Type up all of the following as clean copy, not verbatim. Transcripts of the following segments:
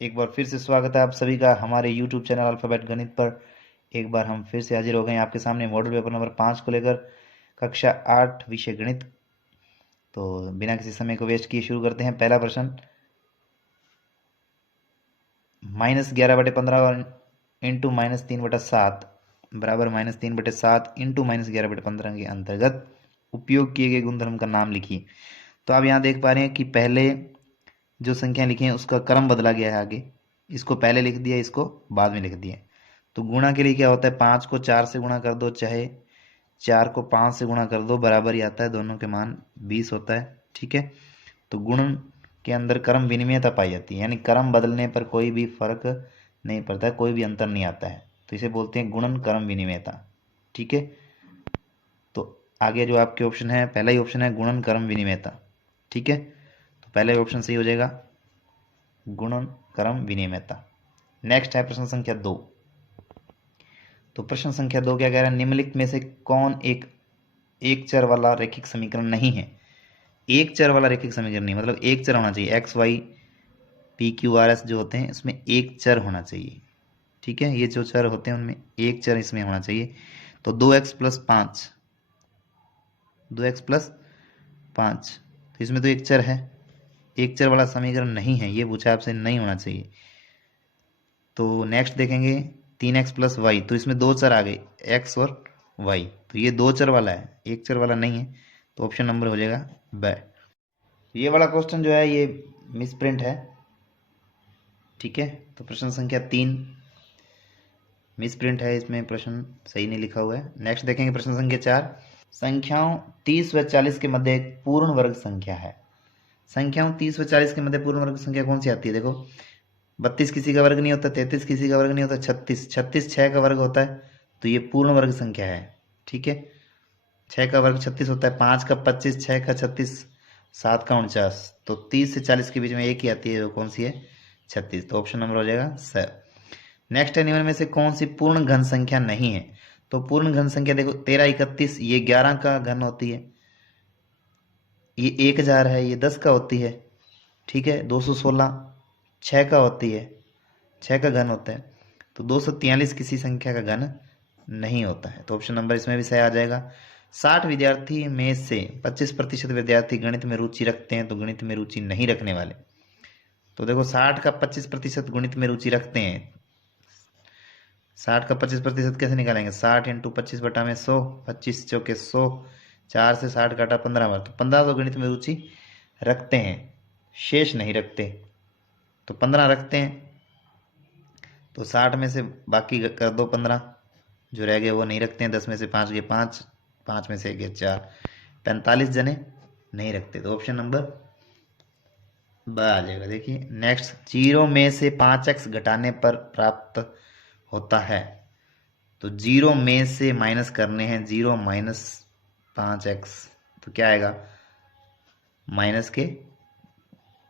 एक बार फिर से स्वागत है आप सभी का हमारे YouTube चैनल अल्फाबेट गणित पर। एक बार हम फिर से हाजिर हो गए हैं आपके सामने मॉडल पेपर नंबर 5 को लेकर, कक्षा 8 विषय गणित। तो बिना किसी समय को वेस्ट किए शुरू करते हैं। पहला प्रश्न, -11/15 इंटू -3/7 बराबर -3/7 इंटू -11/15 के अंतर्गत उपयोग किए गए गुणधर्म का नाम लिखिए। तो आप यहाँ देख पा रहे हैं कि पहले जो संख्या लिखी है उसका क्रम बदला गया है। आगे इसको पहले लिख दिया, इसको बाद में लिख दिया। तो गुणा के लिए क्या होता है, 5 को 4 से गुणा कर दो, चाहे 4 को 5 से गुणा कर दो, बराबर ही आता है, दोनों के मान 20 होता है। ठीक है, तो गुणन के अंदर क्रम विनिमयता पाई जाती है, यानी क्रम बदलने पर कोई भी फर्क नहीं पड़ता है, कोई भी अंतर नहीं आता है, तो इसे बोलते हैं गुणन क्रम विनिमयता। ठीक है, तो आगे जो आपके ऑप्शन है, पहला ही ऑप्शन है गुणन क्रम विनिमयता। ठीक है, तो पहला ही ऑप्शन सही हो जाएगा, गुणन क्रम विनिमयता। नेक्स्ट है प्रश्न संख्या 2। तो प्रश्न संख्या 2 क्या कह रहा है, निम्नलिखित में से कौन एक चर वाला रैखिक समीकरण नहीं है। एक चर वाला रैखिक समीकरण नहीं, मतलब एक चर होना चाहिए, X Y P Q R S जो होते हैं इसमें एक चर होना चाहिए। ठीक है, ये जो चर होते हैं उनमें एक चर इसमें होना चाहिए। तो 2x+5, 2x+5, तो इसमें तो एक चर है, एक चर वाला समीकरण नहीं है, ये पूछा आपसे, नहीं होना चाहिए। तो नेक्स्ट देखेंगे 3x+y, तो इसमें दो चर आ गए, x और y, तो ये दो चर वाला है, एक चर वाला नहीं है, तो ऑप्शन नंबर हो जाएगा ब। ये वाला क्वेश्चन जो है ये मिसप्रिंट है। ठीक है, तो प्रश्न संख्या 3 मिसप्रिंट है, इसमें प्रश्न सही नहीं लिखा हुआ है। नेक्स्ट देखेंगे प्रश्न संख्या 4। संख्याओं 30 व 40 के मध्य एक पूर्ण वर्ग संख्या है। संख्याओं 30 व 40 के मध्य पूर्ण वर्ग संख्या कौन सी आती है, देखो 32 किसी का वर्ग नहीं होता, 33 किसी का वर्ग नहीं होता, 36 6 का वर्ग होता है, तो ये पूर्ण वर्ग संख्या है। ठीक है, 6 का वर्ग 36 होता है, 5 का 25, 6 का 36, 7 का 49, तो 30 से 40 के बीच में एक ही आती है, वो कौन सी है, 36, तो ऑप्शन नंबर हो जाएगा स। नेक्स्ट है, निम्न में से कौन सी पूर्ण घन संख्या नहीं है। तो पूर्ण घन संख्या देखो 13 31, ये 11 का घन होती है, ये 1000 है, ये 10 का होती है। ठीक है, 216 6 का होती है, 6 का घन होता है, तो 243 किसी संख्या का घन नहीं होता है, तो ऑप्शन नंबर इसमें भी सही आ जाएगा। 60 विद्यार्थी में से 25% विद्यार्थी गणित में रुचि रखते हैं, तो गणित में रुचि नहीं रखने वाले, तो देखो 60 का 25% गणित में रुचि रखते हैं, 60 का 25% कैसे निकालेंगे, 60 इंटू 25/100, 25 चौके 100, 4 से 60 काटा 15 बार, तो 15 तो गणित में रुचि रखते हैं, शेष नहीं रखते, तो 15 रखते हैं, तो 60 में से बाकी कर दो 15, जो रह गए वो नहीं रखते हैं, 10 में से 5 गए 5, 5 में से गए 4, 45 जने नहीं रखते, तो ऑप्शन नंबर ब आ जाएगा। देखिए नेक्स्ट, 0 में से 5x घटाने पर प्राप्त होता है, तो 0 में से माइनस करने हैं, 0 माइनस 5x, तो क्या आएगा, माइनस के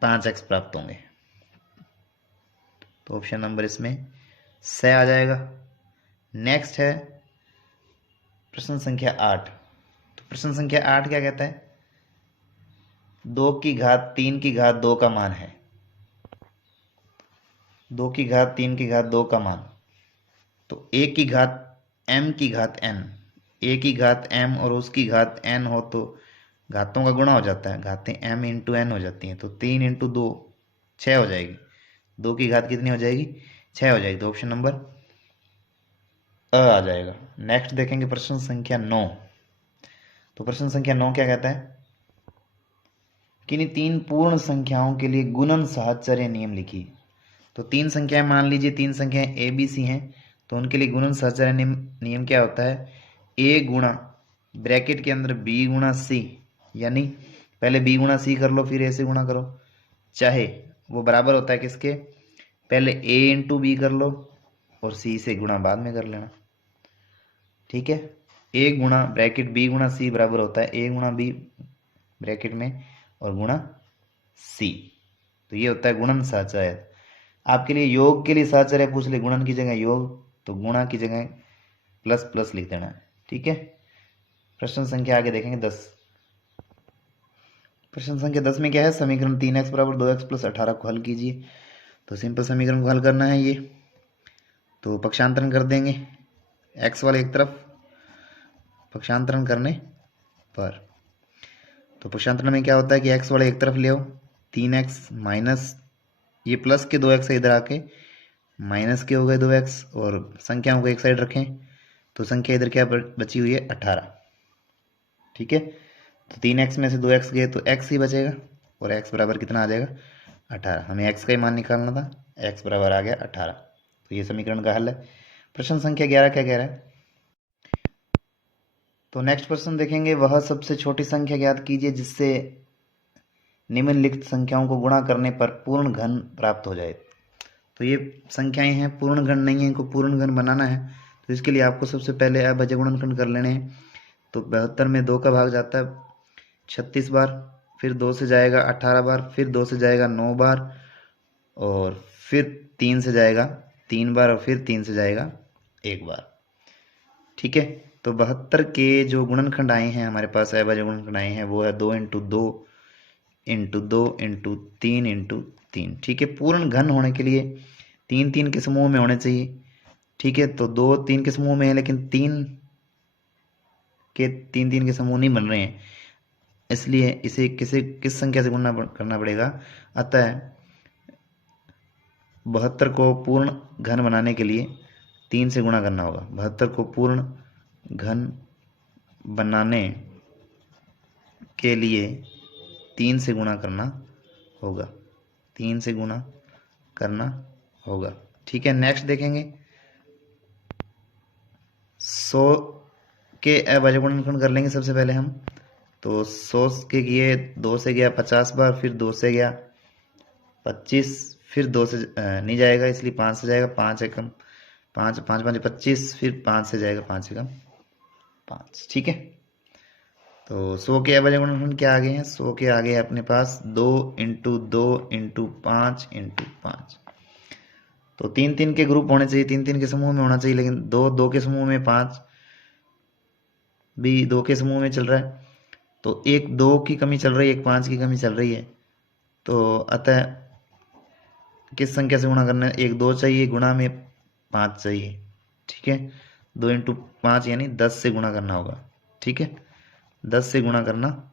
5x प्राप्त होंगे, तो ऑप्शन नंबर इसमें स आ जाएगा। नेक्स्ट है प्रश्न संख्या 8। तो प्रश्न संख्या 8 क्या कहता है, 2 की घात 3 की घात 2 का मान है, 2 की घात 3 की घात 2 का मान, तो a की घात m की घात n, a की घात m और उसकी घात n हो तो घातों का गुणा हो जाता है, घातें m इंटू n हो जाती हैं, तो 3 इंटू 2 6 हो जाएगी, 2 की घात कितनी हो जाएगी, 6 हो जाएगी, तो ऑप्शन नंबर आ जाएगा। नेक्स्ट देखेंगे प्रश्न संख्या 9। तो प्रश्न संख्या 9 क्या कहता है, किन्हीं 3 पूर्ण संख्याओं के लिए गुणन साहचर्य नियम लिखिए। तो 3 संख्याएं मान लीजिए, 3 संख्याएं ए बी सी हैं, तो उनके लिए गुणन साहचर्य नियम क्या होता है, ए गुणा ब्रैकेट के अंदर बी गुणा सी, यानी पहले बी गुणा सी कर लो फिर ए से गुणा करो, चाहे वो बराबर होता है किसके, पहले ए इंटू बी कर लो और सी से गुणा बाद में कर लेना। ठीक है, ए गुणा ब्रैकेट बी गुणा सी बराबर होता है ए गुणा बी ब्रैकेट में और गुणा सी, तो ये होता है गुणन साहचर्य। आपके लिए योग के लिए साहचर्य पूछ ले, गुणन की जगह योग, तो गुणा की जगह प्लस प्लस लिख देना है। ठीक है, प्रश्न संख्या आगे देखेंगे 10। प्रश्न संख्या 10 में क्या है, समीकरण 3x बराबर 2x + 18 को हल कीजिए। तो सिंपल समीकरण को हल करना है ये, तो पक्षांतरण कर देंगे x वाले एक तरफ पक्षांतरण करने पर। तो पक्षांतरण में क्या होता है कि x वाले एक तरफ ले आओ, 3x माइनस ये प्लस के 2x इधर आके माइनस के हो गए 2x, और संख्याओं को एक साइड रखें तो संख्या इधर क्या बची हुई है 18। ठीक है, तो 3x में से 2x गए तो x ही बचेगा, और x बराबर कितना आ जाएगा 18। हमें x का ही मान निकालना था, x बराबर आ गया 18। तो ये समीकरण का हल है। प्रश्न संख्या 11 क्या कह रहा है? तो नेक्स्ट प्रश्न देखेंगे, वह सबसे छोटी संख्या ज्ञात कीजिए जिससे निम्नलिखित संख्याओं को गुणा करने पर पूर्ण घन प्राप्त हो जाए। तो ये संख्याएं हैं, पूर्ण घन नहीं है, इनको पूर्ण घन बनाना है। तो इसके लिए आपको सबसे पहले अभाज्य गुणनखंड कर लेने हैं। तो 72 में 2 का भाग जाता है 36 बार, फिर 2 से जाएगा 18 बार, फिर 2 से जाएगा 9 बार, और फिर 3 से जाएगा 3 बार, और फिर 3 से जाएगा 1 बार। ठीक है, तो 72 के जो गुणनखंड आए हैं हमारे पास, अभाज्य गुणनखंड आए हैं, वो है 2 इंटू 2 इंटू 2 इंटू 3 इंटू 3। ठीक है, पूर्ण घन होने के लिए 3 3 के समूह में होने चाहिए। ठीक है, तो 2 3 के समूह में है, लेकिन 3 3 के समूह नहीं बन रहे हैं, इसलिए इसे किस संख्या से गुणा करना पड़ेगा। अतः 72 को पूर्ण घन बनाने के लिए 3 से गुणा करना होगा। 72 को पूर्ण घन बनाने के लिए 3 से गुणा करना होगा, 3 से गुणा करना होगा। ठीक है, नेक्स्ट देखेंगे 100 के अभाज्य गुणनखंड कर लेंगे सबसे पहले हम। तो 100 के किए, 2 से गया 50 बार, फिर 2 से गया 25, फिर 2 से नहीं जाएगा इसलिए 5 से जाएगा, 5 एकम 5 5 5 25, फिर 5 से जाएगा 5 एकम 5। ठीक है, तो 100 के अभाज्य गुणनखंड क्या आ गए हैं? 100 के आगे है अपने पास 2 इंटू 2 इंटू 5 इंटू 5। तो 3 3 के ग्रुप होने चाहिए, 3 3 के समूह में होना चाहिए, लेकिन 2 2 के समूह में, 5 भी 2 के समूह में चल रहा है। तो एक 2 की कमी चल रही है, एक 5 की कमी चल रही है। तो अतः किस संख्या से गुणा करना है? एक 2 चाहिए, गुणा में 5 चाहिए। ठीक है, 2 इंटू 5 यानी 10 से गुणा करना होगा। ठीक है, 10 से गुणा करना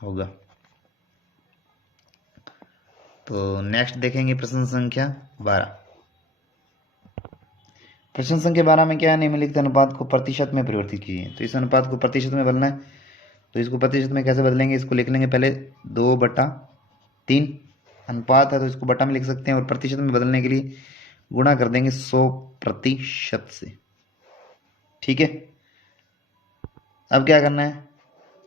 होगा। तो नेक्स्ट देखेंगे प्रश्न संख्या 12। प्रश्न संख्या 12 में क्या है? निम्नलिखित अनुपात को प्रतिशत में परिवर्तित कीजिए। तो इस अनुपात को प्रतिशत में बदलना है, तो इसको प्रतिशत में कैसे बदलेंगे? इसको लिख लेंगे पहले 2/3, अनुपात है तो इसको बटा में लिख सकते हैं, और प्रतिशत में बदलने के लिए गुणा कर देंगे 100% से। ठीक है, अब क्या करना है?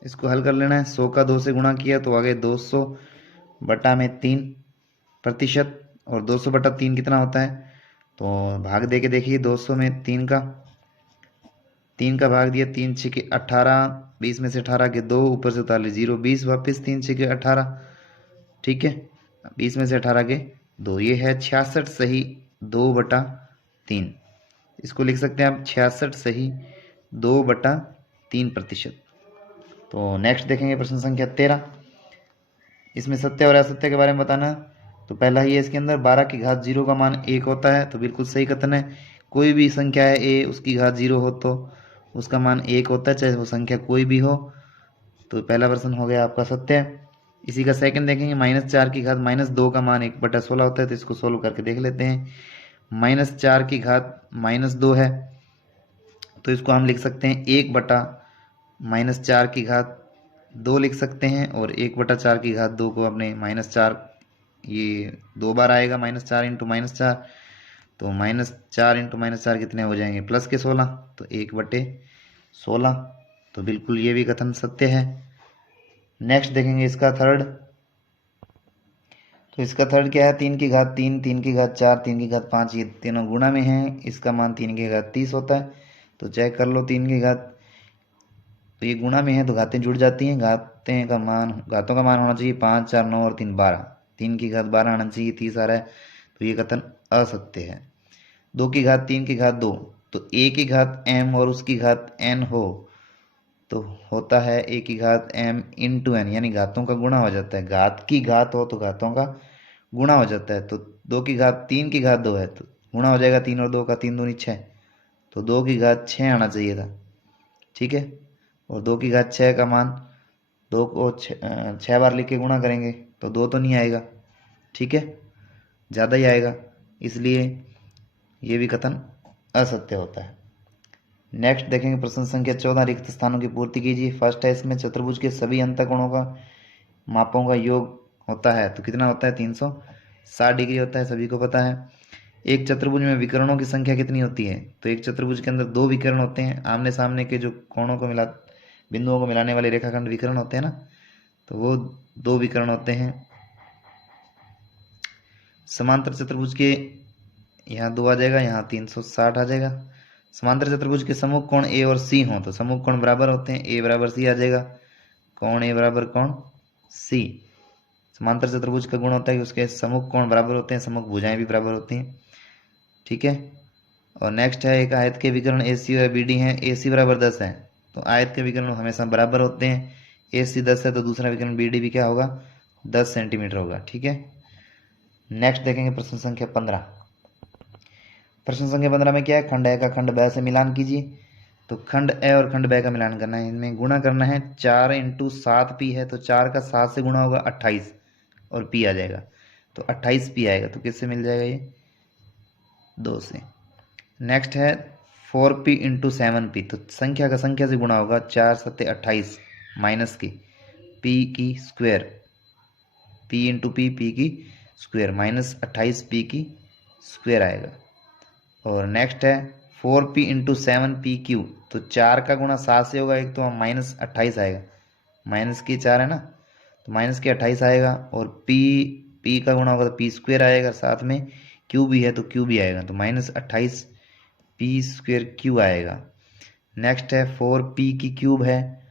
इसको हल कर लेना है। 100 का 2 से गुणा किया तो आगे 200/3%, और 200/3 कितना होता है? तो भाग दे के देखिए, 200 में 3 का भाग दिया, 3 6 के 18, 20 में से 18 के 2, ऊपर से उतार लीजिए 0, 20 वापस 3 6 के 18। ठीक है, 20 में से 18 के 2, ये है 66 सही 2/3। इसको लिख सकते हैं आप 66 सही 2/3%। तो नेक्स्ट देखेंगे प्रश्न संख्या 13। इसमें सत्य और असत्य के बारे में बताना। तो पहला ही है इसके अंदर, 12 की घात 0 का मान 1 होता है, तो बिल्कुल सही कथन है। कोई भी संख्या है a, उसकी घात 0 हो तो उसका मान 1 होता है, चाहे वो संख्या कोई भी हो। तो पहला प्रश्न हो गया आपका सत्य। इसी का सेकंड देखेंगे, -4 की घात -2 का मान 1/16 होता है, तो इसको सोल्व करके देख लेते हैं। -4 की घात -2 है, तो इसको हम लिख सकते हैं 1/-4 की घात 2 लिख सकते हैं, और 1/4 की घात 2 को अपने -4, ये 2 बार आएगा -4 इंटू -4, तो -4 इंटू -4 कितने हो जाएंगे? प्लस के 16, तो 1/16। तो बिल्कुल ये भी कथन सत्य है। नेक्स्ट देखेंगे इसका थर्ड। तो इसका थर्ड क्या है? 3 की घात 3, 3 की घात 4, 3 की घात 5, ये तीनों गुणा में हैं, इसका मान 3 की घात 30 होता है। तो चेक कर लो, 3 की घात, तो ये गुणा में है तो घातें जुड़ जाती हैं। घातों का मान होना चाहिए 5 4 9 और 3 12, 3 की घात 12 आना चाहिए, 30 आ रहा है, तो ये कथन असत्य है। 2 की घात 3 की घात 2, तो a की घात m और उसकी घात n हो तो होता है a की घात m इंटू n, यानी घातों का गुणा हो जाता है। घात की घात हो तो घातों का गुणा हो जाता है, तो 2 की घात 3 की घात 2 है, तो गुणा हो जाएगा 3 और 2 का, 3 दूनी 6, तो 2 की घात 6 आना चाहिए था। ठीक है, और 2 की घात 6 का मान 2 को 6 बार लिख के गुणा करेंगे तो 2 तो नहीं आएगा। ठीक है, ज़्यादा ही आएगा, इसलिए ये भी कथन असत्य होता है। नेक्स्ट देखेंगे प्रश्न संख्या 14, रिक्त स्थानों की पूर्ति कीजिए। फर्स्ट है, इसमें चतुर्भुज के सभी अंतःकोणों का मापों का योग होता है, तो कितना होता है? 360 डिग्री होता है, सभी को पता है। एक चतुर्भुज में विकर्णों की संख्या कितनी होती है? तो एक चतुर्भुज के अंदर 2 विकर्ण होते हैं, आमने सामने के जो कोणों को मिला बिंदुओं को मिलाने वाले रेखाखंड विकर्ण होते हैं ना, तो वो 2 विकर्ण होते हैं। समांतर चतुर्भुज के यहाँ 2 आ जाएगा, यहाँ 360 आ जाएगा। समांतर चतुर्भुज के सम्मुख कोण ए और सी हों तो सम्मुख कोण बराबर होते हैं, ए बराबर सी आ जाएगा, कोण ए बराबर कोण सी। समांतर चतुर्भुज का गुण होता है कि उसके सम्मुख कोण बराबर होते हैं, सम्मुख भुजाएं भी बराबर होती हैं। ठीक है, और नेक्स्ट है, एक आयत के विकर्ण ए सी और बी डी हैं, ए सी बराबर 10 है, तो आयत के विकर्ण हमेशा बराबर होते हैं। ए सी 10 है तो दूसरा विकर्ण बी डी भी क्या होगा? 10 सेंटीमीटर होगा। ठीक है, नेक्स्ट देखेंगे प्रश्न संख्या 15। प्रश्न संख्या 15 में क्या है? खंड ए का खंड ब से मिलान कीजिए। तो खंड ए और खंड ब का मिलान करना है, इनमें गुणा करना है। 4 इंटू 7 पी है, तो 4 का 7 से गुणा होगा 28 और पी आ जाएगा, तो 28 पी आएगा, तो किससे मिल जाएगा? ये 2 से। नेक्स्ट है 4 पी इंटू 7 पी, तो संख्या का संख्या से गुणा होगा, 4 सत्ते 28 माइनस की पी की square, P into P, P की स्क्वायर माइनस 28 पी की स्क्वायर आएगा। और नेक्स्ट है 4 पी इंटू 7 पी क्यू, तो 4 का गुणा 7 से होगा एक, तो माइनस 28 आएगा, माइनस की 4 है ना, तो माइनस के 28 आएगा। और पी का गुणा होगा तो पी स्क्वायर आएगा, साथ में क्यू भी है तो क्यू भी आएगा, तो माइनस 28 पी स्क्वायर क्यू आएगा। नेक्स्ट है 4 पी की क्यूब है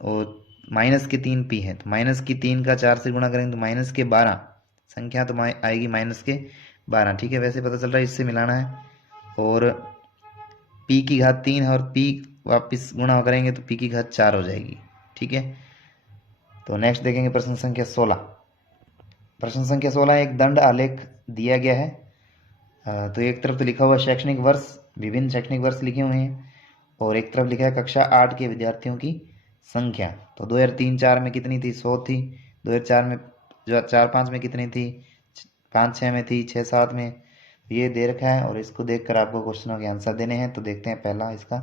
और माइनस के 3 पी है, तो माइनस की 3 का 4 से गुणा करेंगे तो माइनस के 12, संख्या तो आएगी माइनस के 12। ठीक है, वैसे पता चल रहा है इससे मिलाना है। और पी की घात 3 है और पी वापस गुणा करेंगे तो पी की घात 4 हो जाएगी। ठीक है, तो नेक्स्ट देखेंगे प्रश्न संख्या 16। प्रश्न संख्या 16, एक दंड आलेख दिया गया है। तो एक तरफ तो लिखा हुआ शैक्षणिक वर्ष, विभिन्न शैक्षणिक वर्ष लिखे हुए हैं, और एक तरफ लिखा है कक्षा 8 के विद्यार्थियों की संख्या। तो 2003-4 में कितनी थी? 100 थी। 2004 में, जो 4-5 में कितनी थी? 5-6 में थी, 6-7 में। ये दे रखा है और इसको देखकर आपको क्वेश्चनों के आंसर देने हैं। तो देखते हैं पहला इसका।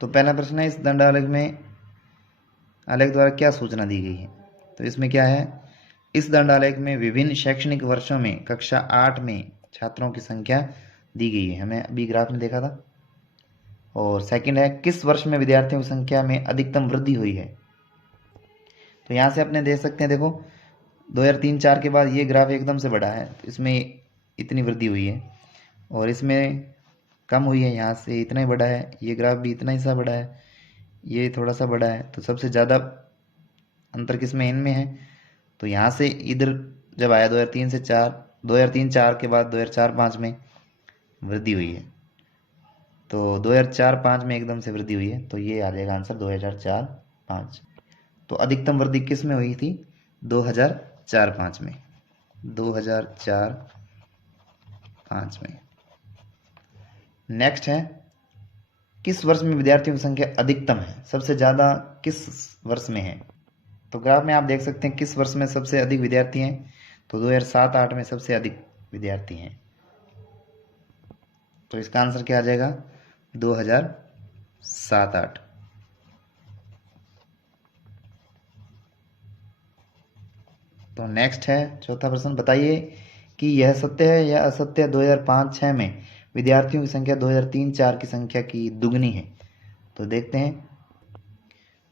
तो पहला प्रश्न है, इस दंड आलेख में आलेख द्वारा क्या सूचना दी गई है? तो इसमें क्या है? इस दंड आलेख में विभिन्न शैक्षणिक वर्षों में कक्षा 8 में छात्रों की संख्या दी गई है, हमें अभी ग्राफ में देखा था। और सेकंड है, किस वर्ष में विद्यार्थियों की संख्या में अधिकतम वृद्धि हुई है? तो यहाँ से अपने देख सकते हैं, देखो 2003-4 के बाद ये ग्राफ एकदम से बढ़ा है, तो इसमें इतनी वृद्धि हुई है, और इसमें कम हुई है, यहाँ से इतना ही बढ़ा है, ये ग्राफ भी इतना ही सा बढ़ा है, ये थोड़ा सा बढ़ा है। तो सबसे ज़्यादा अंतर किस में? इनमें है। तो यहाँ से इधर जब आया 2003 से 4, 2003-4 के बाद 2004-5 में वृद्धि हुई है, तो 2004-5 में एकदम से वृद्धि हुई है, तो ये आ जाएगा आंसर 2004-5। तो अधिकतम वृद्धि किस में हुई थी? 2004-5 में, 2004-5 में। नेक्स्ट है, किस वर्ष में विद्यार्थियों की संख्या अधिकतम है? सबसे ज़्यादा किस वर्ष में है? तो ग्राफ में आप देख सकते हैं किस वर्ष में सबसे अधिक विद्यार्थी हैं। तो 2007-8 में सबसे अधिक विद्यार्थी हैं, तो इसका आंसर क्या आ जाएगा? 2007-8। तो नेक्स्ट है चौथा प्रश्न, बताइए कि यह सत्य है या असत्य 2005-6 में विद्यार्थियों की संख्या 2003-4 की संख्या की दुगनी है। तो देखते हैं।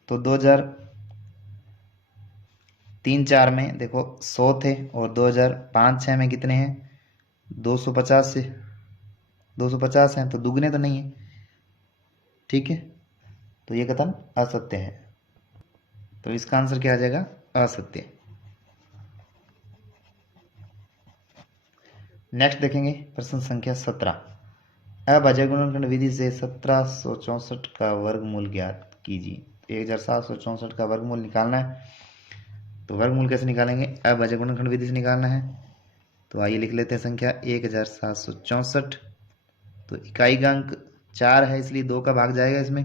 तो 2003-4 में देखो 100 थे, और 2005-6 में कितने हैं? 250 से 250 हैं, तो दुगने तो नहीं है। ठीक है, तो ये कथन असत्य है, तो इसका आंसर क्या आ जाएगा? असत्य। नेक्स्ट देखेंगे प्रश्न संख्या 17, अभाज्य गुणनखंड विधि से 1764 का वर्गमूल ज्ञात कीजिए। 1764 का वर्गमूल निकालना है। तो वर्गमूल कैसे निकालेंगे? अभाज्य गुणनखंड विधि से निकालना है। तो आइए लिख लेते हैं संख्या 1764। तो इकाई का अंक 4 है, इसलिए 2 का भाग जाएगा इसमें।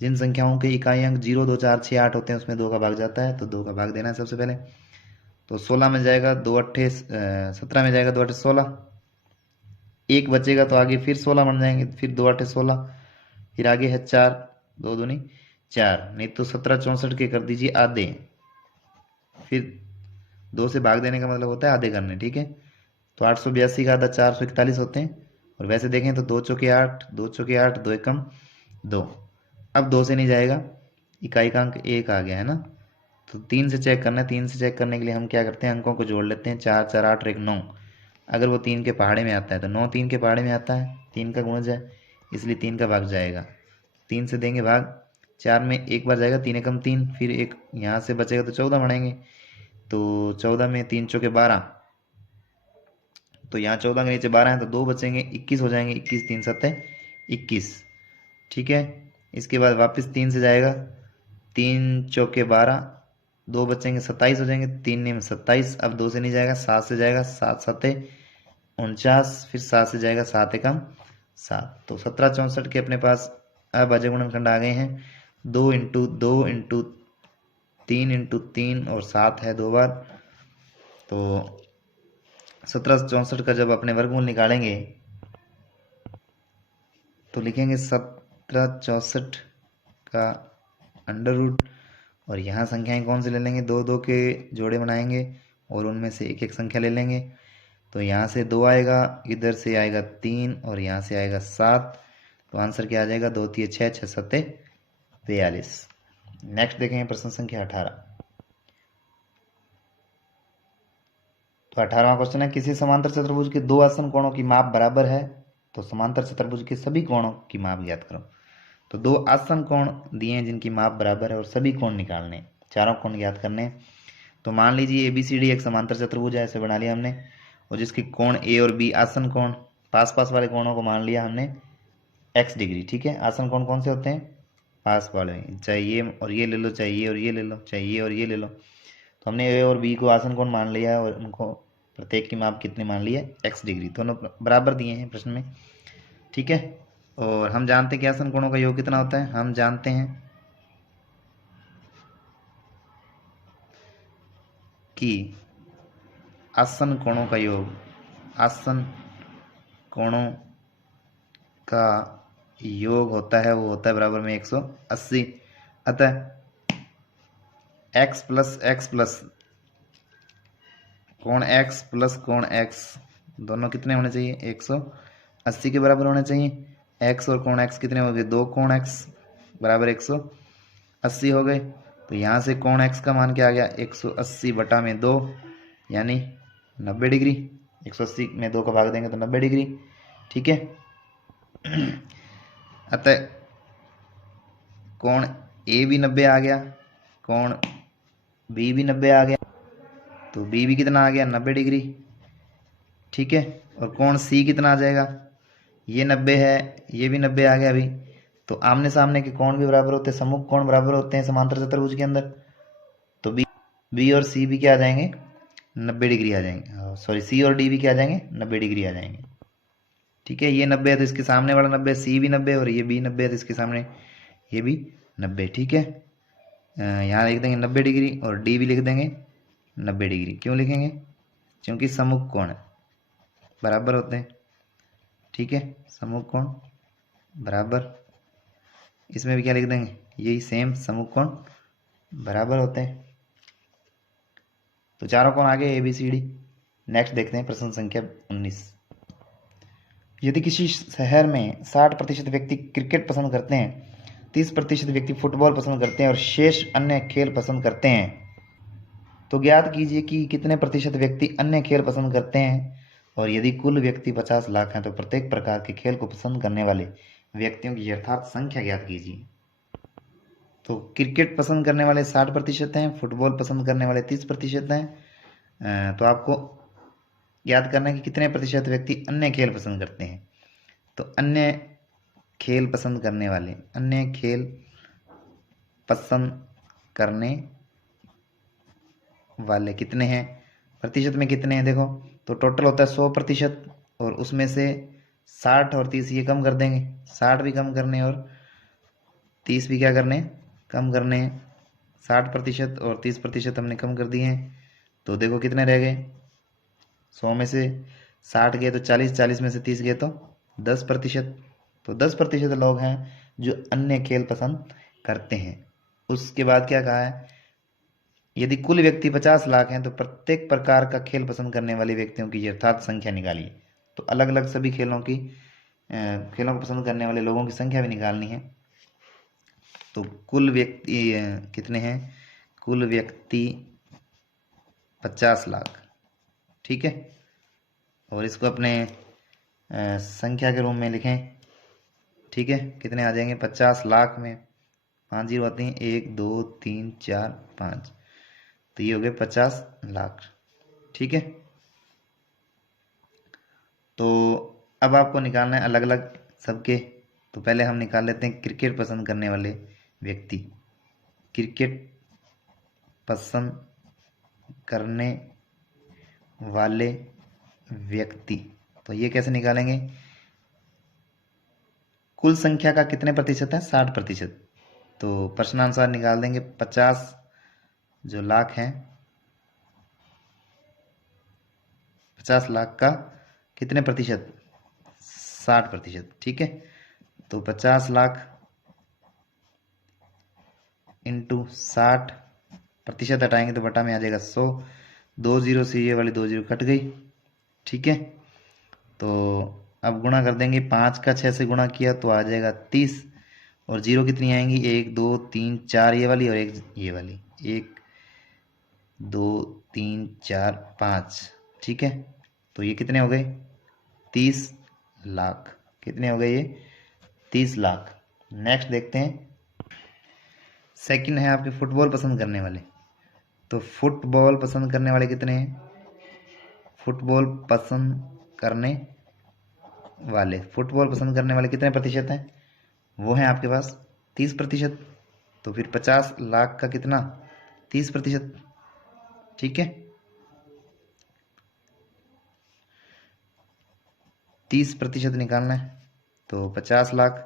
जिन संख्याओं के इकाई अंक 0, 2, 4, 6, 8 होते हैं उसमें 2 का भाग जाता है, तो 2 का भाग देना है सबसे पहले। तो 16 में जाएगा 2 अट्ठे 17 में जाएगा 2 अट्ठे 16, एक बचेगा तो आगे फिर 16 बन जाएंगे, फिर 2 अट्ठे 16, फिर आगे है 4, 2 दूनी 4, नहीं तो 1764 के कर दीजिए आधे। फिर 2 से भाग देने का मतलब होता है आधे करने, ठीक है। तो 882 का आधा 441 होते हैं। और वैसे देखें तो 2 चौके 8, 2 चौके 8, 2 एकम 2। अब 2 से नहीं जाएगा, इकाई का अंक 1 आ गया है ना। तो 3 से चेक करना है। 3 से चेक करने के लिए हम क्या करते हैं, अंकों को जोड़ लेते हैं। 4, 4, 8 और 1, 9। अगर वो 3 के पहाड़े में आता है तो 9 3 के पहाड़े में आता है, 3 का गुणज है, इसलिए 3 का भाग जाएगा। 3 से देंगे भाग, 4 में एक बार जाएगा, 3 एकम 3, फिर एक यहाँ से बचेगा तो 14 बढ़ेंगे। तो 14 में 3 चौके 12, तो यहाँ 14 के नीचे 12 है तो 2 बचेंगे, 21 हो जाएंगे। 21 3 7 21, ठीक है। इसके बाद वापस 3 से जाएगा, 3 चौके 12, 2 बचेंगे, 27 हो जाएंगे। 3 में 27, अब 2 से नहीं जाएगा, 7 से जाएगा, 7 7 49, फिर 7 से जाएगा, 7 एकम 7। तो 1764 के अपने पास अभाज्य गुणनखंड आ गए हैं। 2 इंटू 2 इंटू 3 इंटू 3 और 7 है 2 बार। तो 1764 का जब अपने वर्गमूल निकालेंगे तो लिखेंगे 1764 का अंडर रूट, और यहाँ संख्याएं कौन सी ले लेंगे, 2 2 के जोड़े बनाएंगे और उनमें से एक एक संख्या ले लेंगे। तो यहाँ से 2 आएगा, इधर से आएगा 3 और यहाँ से आएगा 7। तो आंसर क्या आ जाएगा, 2 3 6 6 7 42। नेक्स्ट देखेंगे प्रश्न संख्या 18। तो 18वां क्वेश्चन है, किसी समांतर चतुर्भुज के दो आसन कोणों की माप बराबर है तो समांतर चतुर्भुज के सभी कोणों की माप ज्ञात करो। तो 2 आसन कोण दिए हैं जिनकी माप बराबर है और सभी कोण निकालने, चारों कोण ज्ञात करने। तो मान लीजिए ABCD एक समांतर चतुर्भुज है, ऐसे बना लिया हमने, और जिसके कोण A और B आसन कोण, पास पास वाले कोणों को मान लिया हमने x डिग्री, ठीक है। आसन कोण कौन से होते हैं, पास वाले, चाहे ये और ये ले लो, चाहे ये और ये ले लो, चाहे ये और ये ले लो। तो हमने A और B को आसन कोण मान लिया है और उनको प्रत्येक की माप कितनी मान ली है, x डिग्री, दोनों बराबर दिए हैं प्रश्न में, ठीक है। और हम जानते हैं कि आसन कोणों का योग कितना होता है, हम जानते हैं कि आसन कोणों का योग, आसन कोणों का योग होता है, वो होता है बराबर में 180। अतः x प्लस कोण x प्लस कोण x दोनों कितने होने चाहिए, 180 के बराबर होने चाहिए। x और कोण x कितने हो गए, 2 कोण x बराबर 180 हो गए। तो यहाँ से कोण x का मान क्या आ गया, 180 बटा में 2 यानी 90 डिग्री। 180 में 2 का भाग देंगे तो 90 डिग्री, ठीक है। अतः कोण A भी 90 आ गया, कोण B भी 90 आ गया, तो B भी कितना आ गया, 90 डिग्री, ठीक है। और कोण C कितना आ जाएगा, ये 90 है, ये भी 90 आ गया अभी। तो आमने सामने के कोण भी बराबर होते हैं, सम्मुख कोण बराबर होते हैं समांतर चतुर्भुज के अंदर। तो B और C भी क्या आ जाएंगे, 90 डिग्री आ जाएंगे, सॉरी C और D भी क्या आ जाएंगे, 90 डिग्री आ जाएंगे, ठीक है। ये 90 है तो इसके सामने वाला 90, C भी 90, और ये भी 90 है तो इसके सामने ये भी 90, ठीक है। यहाँ लिख देंगे 90 डिग्री और D भी लिख देंगे 90 डिग्री। क्यों लिखेंगे, क्योंकि सम्मुख कोण बराबर होते हैं, ठीक है। सम्मुख कोण बराबर, इसमें भी क्या लिख देंगे, यही सेम सम्मुख कोण बराबर होते हैं। तो चारों कोण आगे ABCD। नेक्स्ट देखते हैं प्रश्न संख्या 19। यदि किसी शहर में 60% व्यक्ति क्रिकेट पसंद करते हैं, 30% व्यक्ति फुटबॉल पसंद करते हैं और शेष अन्य खेल पसंद करते हैं, तो ज्ञात कीजिए कि कितने प्रतिशत व्यक्ति अन्य खेल पसंद करते हैं। और यदि कुल व्यक्ति 50 लाख हैं तो प्रत्येक प्रकार के खेल को पसंद करने वाले व्यक्तियों की यथार्थ संख्या ज्ञात कीजिए। तो क्रिकेट पसंद करने वाले 60% हैं, फुटबॉल पसंद करने वाले 30% हैं। तो आपको याद करना है कि कितने प्रतिशत व्यक्ति अन्य खेल पसंद करते हैं। तो अन्य खेल पसंद करने वाले, अन्य खेल पसंद करने वाले कितने हैं, प्रतिशत में कितने हैं देखो, तो टोटल होता है 100%, और उसमें से 60 और 30 ये कम कर देंगे, 60 भी कम करने और 30 भी क्या करने, कम करने हैं। 60% और 30% हमने कम कर दिए हैं, तो देखो कितने रह गए, 100 में से 60 गए तो 40, 40 में से 30 गए तो 10%। तो 10% लोग हैं जो अन्य खेल पसंद करते हैं। उसके बाद क्या कहा है, यदि कुल व्यक्ति 50 लाख हैं तो प्रत्येक प्रकार का खेल पसंद करने वाले व्यक्तियों की यथार्थ संख्या निकालिए। तो अलग अलग सभी खेलों को पसंद करने वाले लोगों की संख्या भी निकालनी है। तो कुल व्यक्ति कितने हैं, कुल व्यक्ति 50 लाख, ठीक है। और इसको अपने संख्या के रूप में लिखें, ठीक है। कितने आ जाएंगे, 50 लाख में 5 जीरो आते हैं, 1 2 3 4 5, तो ये हो गए 50 लाख, ठीक है। तो अब आपको निकालना है अलग अलग सबके। तो पहले हम निकाल लेते हैं क्रिकेट पसंद करने वाले व्यक्ति, क्रिकेट पसंद करने वाले व्यक्ति। तो ये कैसे निकालेंगे, कुल संख्या का कितने प्रतिशत है, 60%। तो प्रश्नानुसार निकाल देंगे 50 जो लाख हैं, 50 लाख का कितने प्रतिशत, 60%, ठीक है। तो 50 लाख इंटू 60%, हटाएंगे तो बटा में आ जाएगा 100, 2 जीरो से ये वाली 2 जीरो कट गई, ठीक है। तो अब गुणा कर देंगे, 5 का 6 से गुणा किया तो आ जाएगा 30, और जीरो कितनी आएंगी, 1 2 3 4 ये वाली और एक ये वाली, 1 2 3 4 5, ठीक है। तो ये कितने हो गए, 30 लाख, कितने हो गए ये, 30 लाख। नेक्स्ट देखते हैं, सेकंड है आपके फुटबॉल पसंद करने वाले। तो फुटबॉल पसंद करने वाले कितने हैं, फुटबॉल पसंद करने फुटबॉल पसंद करने वाले कितने प्रतिशत हैं, वो हैं आपके पास 30%। तो फिर 50 लाख का कितना, 30%, ठीक है। 30% निकालना है, तो 50 लाख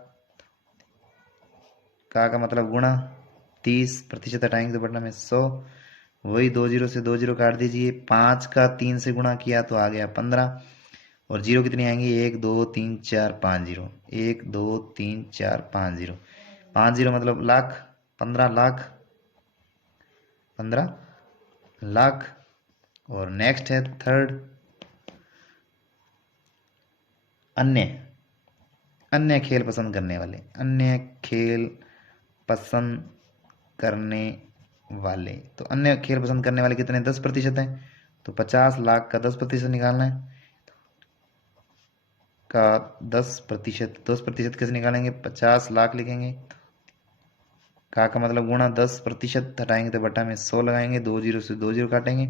का मतलब गुणा 30%, हटाएंगे तो बढ़ना में 100, वही 2 जीरो से 2 जीरो काट दीजिए, 5 का 3 से गुणा किया तो आ गया 15, और जीरो कितनी आएंगी, 1 2 3 4 5 जीरो, 1 2 3 4 5 जीरो, 5 जीरो मतलब लाख, 15 लाख, 15 लाख। और नेक्स्ट है थर्ड, अन्य, अन्य खेल पसंद करने वाले, अन्य खेल पसंद करने वाले। तो अन्य खेल पसंद करने वाले कितने, 10% हैं। तो 50 लाख का 10% निकालना है, का 10% कैसे निकालेंगे, 50 लाख लिखेंगे, का मतलब गुणा 10%, हटाएंगे तो बटा में 100 लगाएंगे, 2 जीरो से 2 जीरो काटेंगे,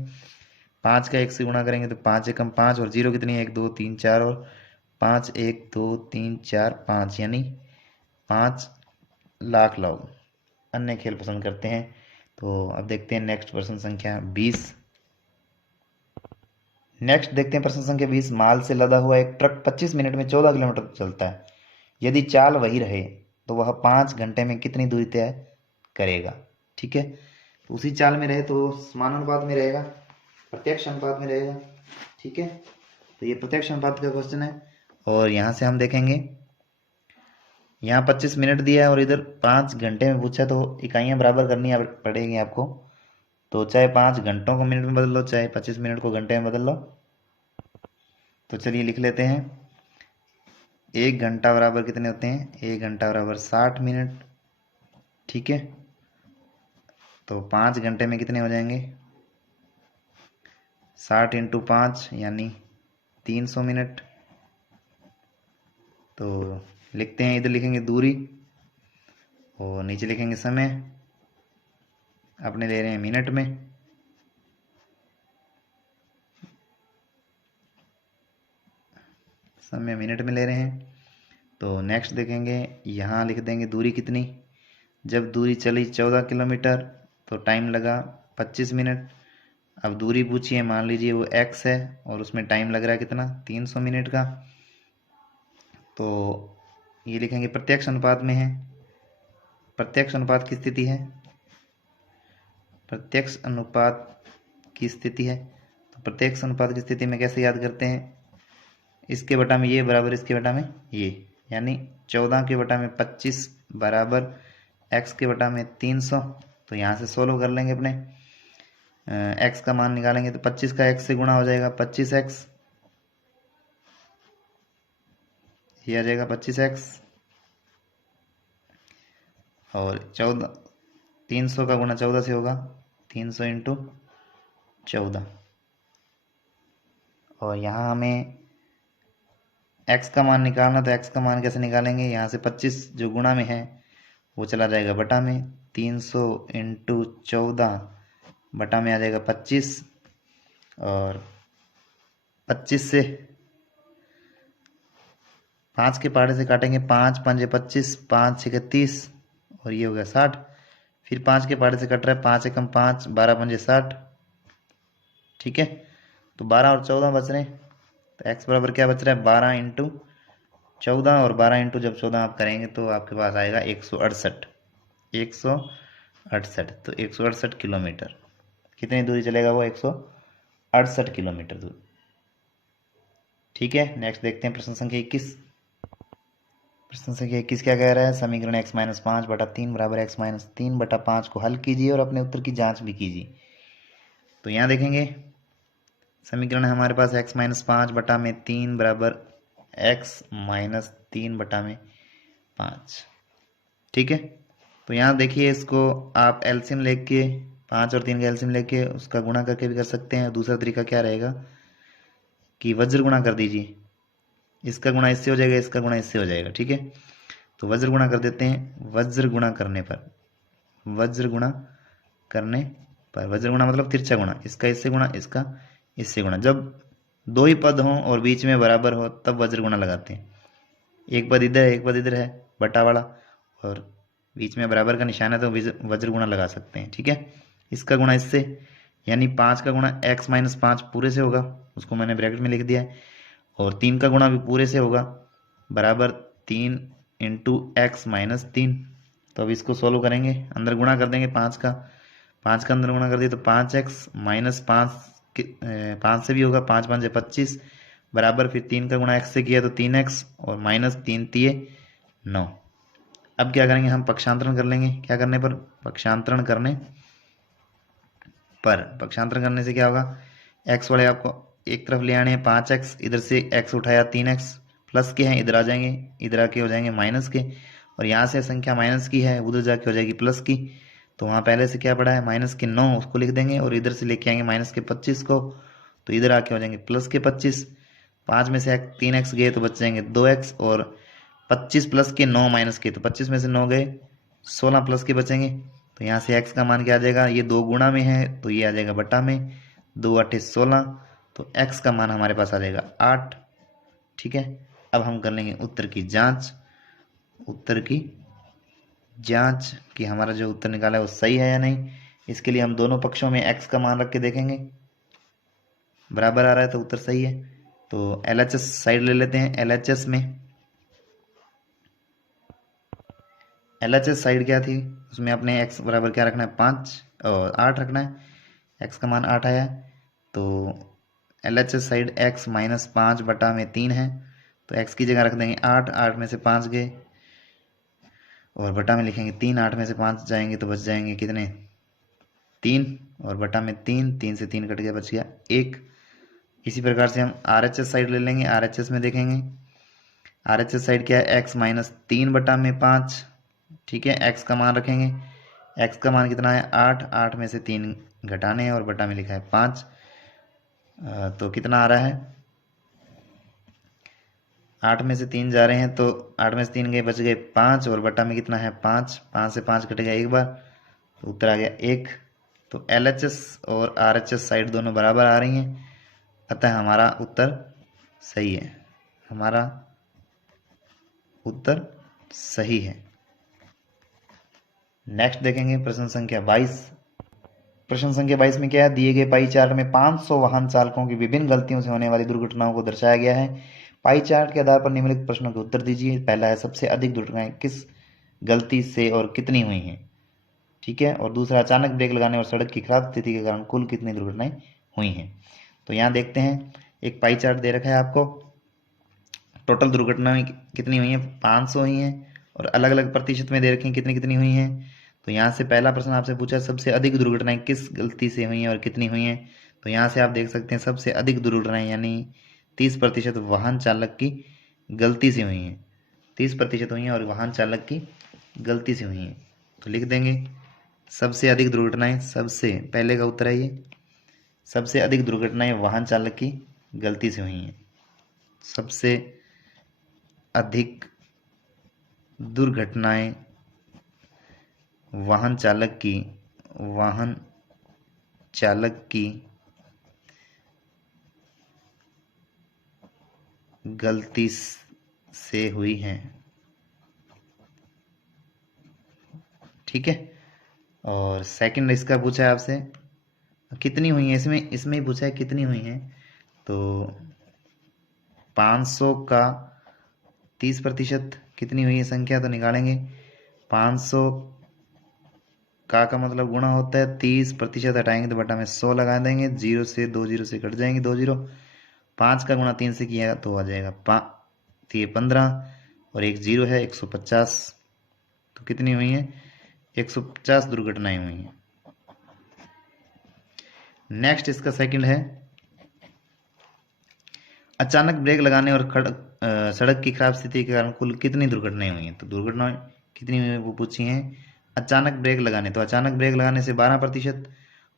5 का 1 से गुणा करेंगे तो 5 एकम 5, और जीरो कितनी है, 1 2 3 4 और 5, 1 2 3 4 5, यानी 5 लाख लोग अन्य खेल पसंद करते हैं। तो अब देखते हैं नेक्स्ट प्रश्न संख्या 20। नेक्स्ट देखते हैं प्रश्न संख्या 20, माल से लदा हुआ एक ट्रक 25 मिनट में 14 किलोमीटर चलता है, यदि चाल वही रहे तो वह 5 घंटे में कितनी दूरी तय करेगा, ठीक है। तो उसी चाल में रहे तो समानुपात में रहेगा, प्रत्यक्ष अनुपात में रहेगा, ठीक है। तो ये प्रत्यक्ष अनुपात का क्वेश्चन है, और यहाँ से हम देखेंगे, यहाँ 25 मिनट दिया है और इधर 5 घंटे में पूछा, तो इकाइयाँ बराबर करनी पड़ेगी आपको। तो चाहे 5 घंटों को मिनट में बदल लो, चाहे 25 मिनट को घंटे में बदल लो। तो चलिए लिख लेते हैं, 1 घंटा बराबर कितने होते हैं, 1 घंटा बराबर 60 मिनट, ठीक है। तो 5 घंटे में कितने हो जाएंगे, 60 इंटू 5 यानी 300 मिनट। तो लिखते हैं, इधर लिखेंगे दूरी और नीचे लिखेंगे समय, अपने ले रहे हैं मिनट में। समय मिनट में ले रहे हैं। तो नेक्स्ट देखेंगे, यहाँ लिख देंगे दूरी कितनी, जब दूरी चली 14 किलोमीटर तो टाइम लगा 25 मिनट, अब दूरी पूछिए, मान लीजिए वो x है और उसमें टाइम लग रहा है कितना, 300 मिनट का। तो ये लिखेंगे प्रत्यक्ष अनुपात में है। प्रत्यक्ष अनुपात की स्थिति है, प्रत्यक्ष अनुपात की स्थिति है। तो प्रत्यक्ष अनुपात की स्थिति में कैसे याद करते हैं, इसके बटा में ये बराबर इसके बटा में ये, यानी 14 के बटा में 25 बराबर x के बटा में 300। तो यहाँ से सोल्व कर लेंगे अपने, x का मान निकालेंगे तो 25 का x से गुणा हो जाएगा 25x, ये आ जाएगा 25x। और 14, 300 का गुणा 14 से होगा 300 इंटू 14। और यहाँ हमें x का मान निकालना, तो x का मान कैसे निकालेंगे, यहाँ से 25 जो गुणा में है वो चला जाएगा बटा में, 300 इंटू 14 बटा में आ जाएगा 25। और 25 से 5 के पहाड़े से काटेंगे, 5 पंजे 25, 5 छः 30 और ये हो गया 60। फिर 5 के पहाड़े से कट रहा है, 5 एकम 5, 12 पंजे 60। ठीक है, तो 12 और 14 बच रहे हैं। तो x बराबर क्या बच रहा है, 12 इंटू 14, और 12 इंटू जब 14 आप करेंगे तो आपके पास आएगा 168। 168, तो 168 किलोमीटर। कितनी दूरी चलेगा वो, 168 किलोमीटर दूर। ठीक है, नेक्स्ट देखते हैं प्रश्न संख्या 21। प्रश्न संख्या 21 क्या कह रहा है, समीकरण x माइनस 5 बटा 3 बराबर x माइनस 3 बटा 5 को हल कीजिए और अपने उत्तर की जांच भी कीजिए। तो यहाँ देखेंगे समीकरण है हमारे पास x माइनस 5 बटा में 3 बराबर x माइनस 3 बटा में 5। ठीक है, तो यहाँ देखिए इसको आप एलसीएम लेके 5 और 3 का एलसीएम लेके उसका गुणा करके भी कर सकते हैं। दूसरा तरीका क्या रहेगा कि वज्र गुणा कर दीजिए, इसका गुणा इससे हो जाएगा, इसका गुणा इससे हो जाएगा। ठीक है, तो वज्र गुणा कर देते हैं। वज्र गुणा करने पर, वज्र गुणा करने पर, वज्र गुणा मतलब तिरछा गुणा, इसका इससे गुणा, इसका इससे गुणा। जब दो ही पद हों और बीच में बराबर हो तब वज्र गुणा लगाते हैं। एक पद इधर है, एक पद इधर है बटा वाला, और बीच में बराबर का निशान है तो वज्र गुणा लगा सकते हैं। ठीक है, इसका गुणा इससे, यानी 5 का गुणा x माइनस 5 पूरे से होगा, उसको मैंने ब्रैकेट में लिख दिया है। और 3 का गुणा भी पूरे से होगा, बराबर 3 इंटू एक्स माइनस 3। तो अब इसको सोल्व करेंगे, अंदर गुणा कर देंगे 5 का, 5 का अंदर गुणा कर दिया तो 5x माइनस 5 से भी होगा, 5 5 है 25 बराबर, फिर 3 का गुणा x से किया तो 3x और माइनस 3 तिये 9। अब क्या करेंगे, हम पक्षांतरण कर लेंगे। क्या करने पर, पक्षांतरण करने पर, पक्षांतरण करने से क्या होगा, x वाले आपको एक तरफ ले आने हैं 5x, इधर से x उठाया 3x प्लस के हैं, इधर आ जाएंगे, इधर आके हो जाएंगे माइनस के। और यहाँ से संख्या माइनस की है, उधर जाके हो जाएगी प्लस की। तो वहाँ पहले से क्या पड़ा है, माइनस के 9 उसको लिख देंगे, और इधर से लेके आएंगे माइनस के 25 को, तो इधर आके हो जाएंगे प्लस के 25। 5 में से 3x गए तो बच जाएंगे 2x, और 25 प्लस के 9 माइनस के, तो 25 में से 9 गए 16 प्लस के बचेंगे। तो यहाँ से x का मान क्या आ जाएगा, ये 2 गुणा में है तो ये आ जाएगा बटा में, 2 8 16, तो x का मान हमारे पास आ जाएगा 8। ठीक है, अब हम कर लेंगे उत्तर की जांच। उत्तर की जांच कि हमारा जो उत्तर निकाला है वो सही है या नहीं। इसके लिए हम दोनों पक्षों में x का मान रख के देखेंगे, बराबर आ रहा है तो उत्तर सही है। तो LHS साइड ले लेते हैं। LHS में LHS साइड क्या थी, उसमें अपने x बराबर क्या रखना है, 5 और 8 रखना है। x का मान 8 आया, तो LHS साइड x माइनस 5 बटा में 3 है, तो x की जगह रख देंगे 8, 8 में से 5 गए और बटा में लिखेंगे 3, 8 में से 5 जाएंगे तो बच जाएंगे कितने, 3, और बटा में 3, 3 से 3 कट गया, बच गया 1। इसी प्रकार से हम RHS साइड ले लेंगे। RHS में देखेंगे, RHS साइड क्या है, x माइनस 3 बटा में 5। ठीक है, x का मान रखेंगे, x का मान कितना है 8, 8 में से 3 घटाने हैं और बटा में लिखा है 5। तो कितना आ रहा है, 8 में से 3 जा रहे हैं तो 8 में से 3 गए, बच गए 5, और बटा में कितना है 5, 5 से 5 कटेगा एक बार, तो उत्तर आ गया 1। तो LHS और RHS साइड दोनों बराबर आ रही हैं, अतः हमारा उत्तर सही है। हमारा उत्तर सही है। नेक्स्ट देखेंगे प्रश्न संख्या 22। प्रश्न संख्या 22 में क्या है, दिए गए पाई चार्ट में 500 वाहन चालकों की विभिन्न गलतियों से होने वाली दुर्घटनाओं को दर्शाया गया है। पाई चार्ट के आधार पर निम्नलिखित प्रश्नों के उत्तर दीजिए। पहला है, सबसे अधिक दुर्घटनाएं किस गलती से और कितनी हुई हैं। ठीक है। और दूसरा, अचानक ब्रेक लगाने और सड़क की खराब स्थिति के कारण कुल कितनी दुर्घटनाएं हुई हैं। तो यहाँ देखते हैं, एक पाई चार्ट दे रखा है आपको, टोटल दुर्घटनाएं कितनी हुई हैं, 500 हुई हैं, और अलग अलग प्रतिशत में दे रखी हैं कितनी कितनी हुई हैं। तो यहाँ से पहला प्रश्न आपसे पूछा, सबसे अधिक दुर्घटनाएं किस गलती से हुई हैं और कितनी हुई हैं। तो यहाँ से आप देख सकते हैं, सबसे अधिक दुर्घटनाएं यानी 30% वाहन चालक की गलती से हुई हैं, 30% हुई हैं और वाहन चालक की गलती से हुई हैं। तो लिख देंगे सबसे अधिक दुर्घटनाएं, सबसे पहले का उत्तर है ये, सबसे अधिक दुर्घटनाएं वाहन चालक की गलती से हुई हैं। सबसे अधिक दुर्घटनाएं वाहन चालक की गलती से हुई हैं। ठीक है। और सेकंड इसका पूछा है आपसे, कितनी हुई है, इसमें ही पूछा है कितनी हुई हैं। तो 500 का 30% कितनी हुई है संख्या, तो निकालेंगे 500 का मतलब गुणा होता है 30%, हटाएंगे तो बटा में 100 लगा देंगे, 0 से 2 0 से कट जाएंगे 2 0, 5 का गुणा 3 से किया तो आ जाएगा 15, और एक 0 है 150। तो कितनी हुई है, 150 दुर्घटनाएं हुई हैं। नेक्स्ट इसका सेकंड है, अचानक ब्रेक लगाने और सड़क की खराब स्थिति के कारण कुल कितनी दुर्घटनाएं हुई हैं। तो दुर्घटनाएं कितनी हुई है वो पूछी हैं। अचानक ब्रेक लगाने, तो अचानक ब्रेक लगाने से 12%,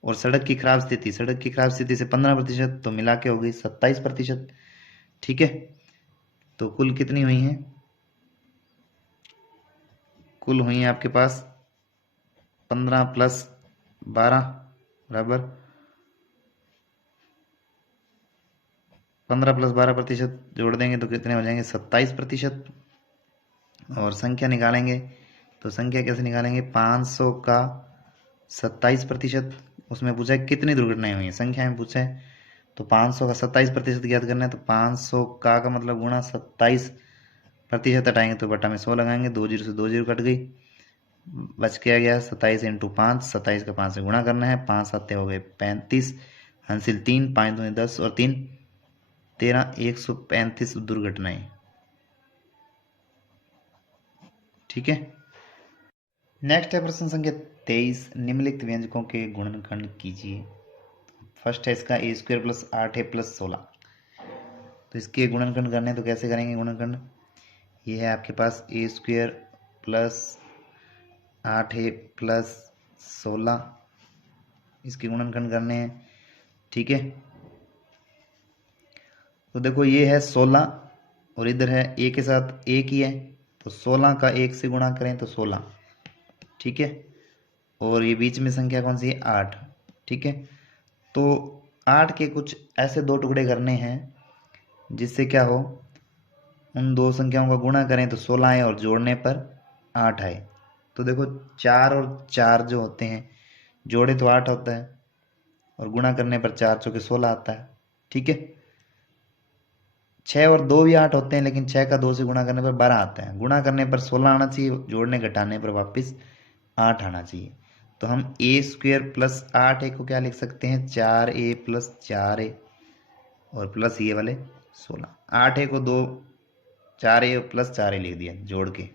और सड़क की खराब स्थिति से 15%, तो मिला के हो गई 27%। ठीक है। तो कुल कितनी हुई हैं, कुल हुई हैं आपके पास 15 + 12 बराबर 15 + 12% जोड़ देंगे तो कितने हो जाएंगे, 27%। और संख्या निकालेंगे, तो संख्या कैसे निकालेंगे, 500 का 27%, उसमें पूछा है कितनी दुर्घटनाएं हुई हैं, संख्या में पूछा है। तो 500 का 27% ज्ञात करना है, तो 500 का मतलब गुणा 27%, हटाएंगे तो बटा में 100 लगाएंगे, 2 0 से 2 0 कट गई, बच के आ गया 27 × 5, 27 का 5 से गुणा करना है, 5 7 हो गए 35, हासिल 3, 5 दूनी 10 और 3 13, 135 दुर्घटनाएं। ठीक है। नेक्स्ट है प्रश्न संख्या 23, निम्नलिखित व्यंजकों के गुणनखंड कीजिए। फर्स्ट है इसका a² + 8a + 16। तो इसके गुणनखंड करने तो कैसे करेंगे गुणनखंड, ये है आपके पास a² + 8a + 16, इसके गुणनखंड करने हैं। ठीक है। तो देखो ये है 16 और इधर है a के साथ 1 ही है, तो 16 का 1 से गुणा करें तो 16। ठीक है। और ये बीच में संख्या कौन सी है, 8। ठीक है। तो 8 के कुछ ऐसे दो टुकड़े करने हैं जिससे क्या हो, उन दो संख्याओं का गुणा करें तो 16 आए और जोड़ने पर 8 आए। तो देखो 4 और 4 जो होते हैं, जोड़े तो 8 होता है और गुणा करने पर 4 चौके 16 आता है। ठीक है। 6 और 2 भी 8 होते हैं, लेकिन 6 का 2 से गुणा करने पर 12 आता है, गुणा करने पर 16 आना चाहिए, जोड़ने घटाने पर वापस 8 आना चाहिए। तो हम a² + 8a को क्या लिख सकते हैं, 4a + 4a और प्लस ये वाले 16। 8a को 4a + 4a लिख दिया, जोड़ के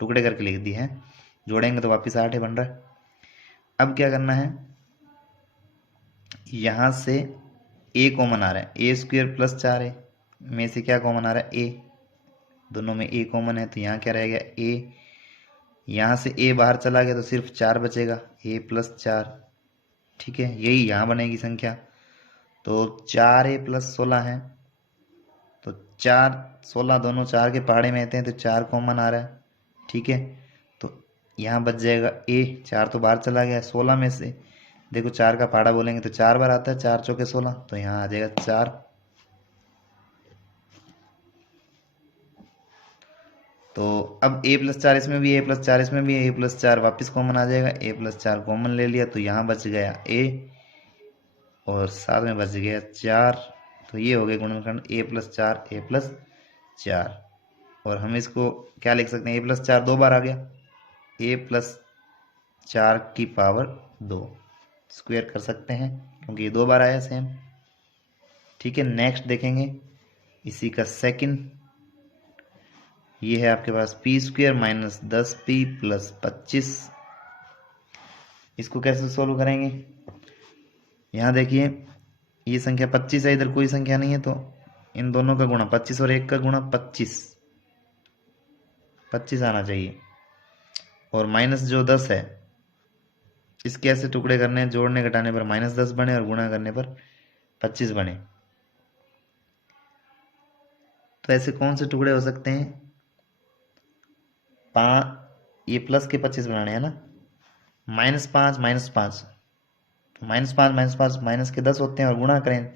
टुकड़े करके लिख दिए हैं, जोड़ेंगे तो वापस 8a बन रहा है। अब क्या करना है, यहाँ से a कॉमन आ रहा है, a² + 4a में से क्या कॉमन आ रहा है, a, दोनों में a कॉमन है, तो यहाँ क्या रहेगा a, यहाँ से a बाहर चला गया तो सिर्फ 4 बचेगा, a + 4। ठीक है, यही यहाँ बनेगी संख्या। तो 4a + 16 है, तो 4 16 दोनों 4 के पहाड़े में आते हैं, तो 4 कॉमन आ रहा है। ठीक है। तो यहाँ बच जाएगा a, 4 तो बाहर चला गया, 16 में से देखो 4 का पहाड़ा बोलेंगे तो 4 बार आता है, 4 चौके 16, तो यहाँ आ जाएगा 4। तो अब a प्लस 4 इसमें भी, a प्लस 4 इसमें भी, a प्लस 4 वापस कॉमन आ जाएगा, a प्लस 4 कॉमन ले लिया तो यहाँ बच गया a और साथ में बच गया 4। तो ये हो गया गुणनखंड a प्लस 4 a प्लस 4। और हम इसको क्या लिख सकते हैं, a प्लस 4 दो बार आ गया, a प्लस 4 की पावर 2 स्क्वायर कर सकते हैं क्योंकि ये दो बार आया सेम। ठीक है, नेक्स्ट देखेंगे इसी का सेकंड। ये है आपके पास p square minus 10p plus 25। इसको कैसे सोल्व करेंगे, यहाँ देखिए ये संख्या 25 है, इधर कोई संख्या नहीं है, तो इन दोनों का गुणा 25 और एक का गुणा 25 आना चाहिए। और माइनस जो 10 है इसके ऐसे टुकड़े करने हैं, जोड़ने घटाने पर माइनस 10 बने और गुणा करने पर 25 बने। तो ऐसे कौन से टुकड़े हो सकते हैं, ये प्लस के 25 बनाने हैं ना, -5 -5, तो -5 माइनस के 10 होते हैं और गुणा करें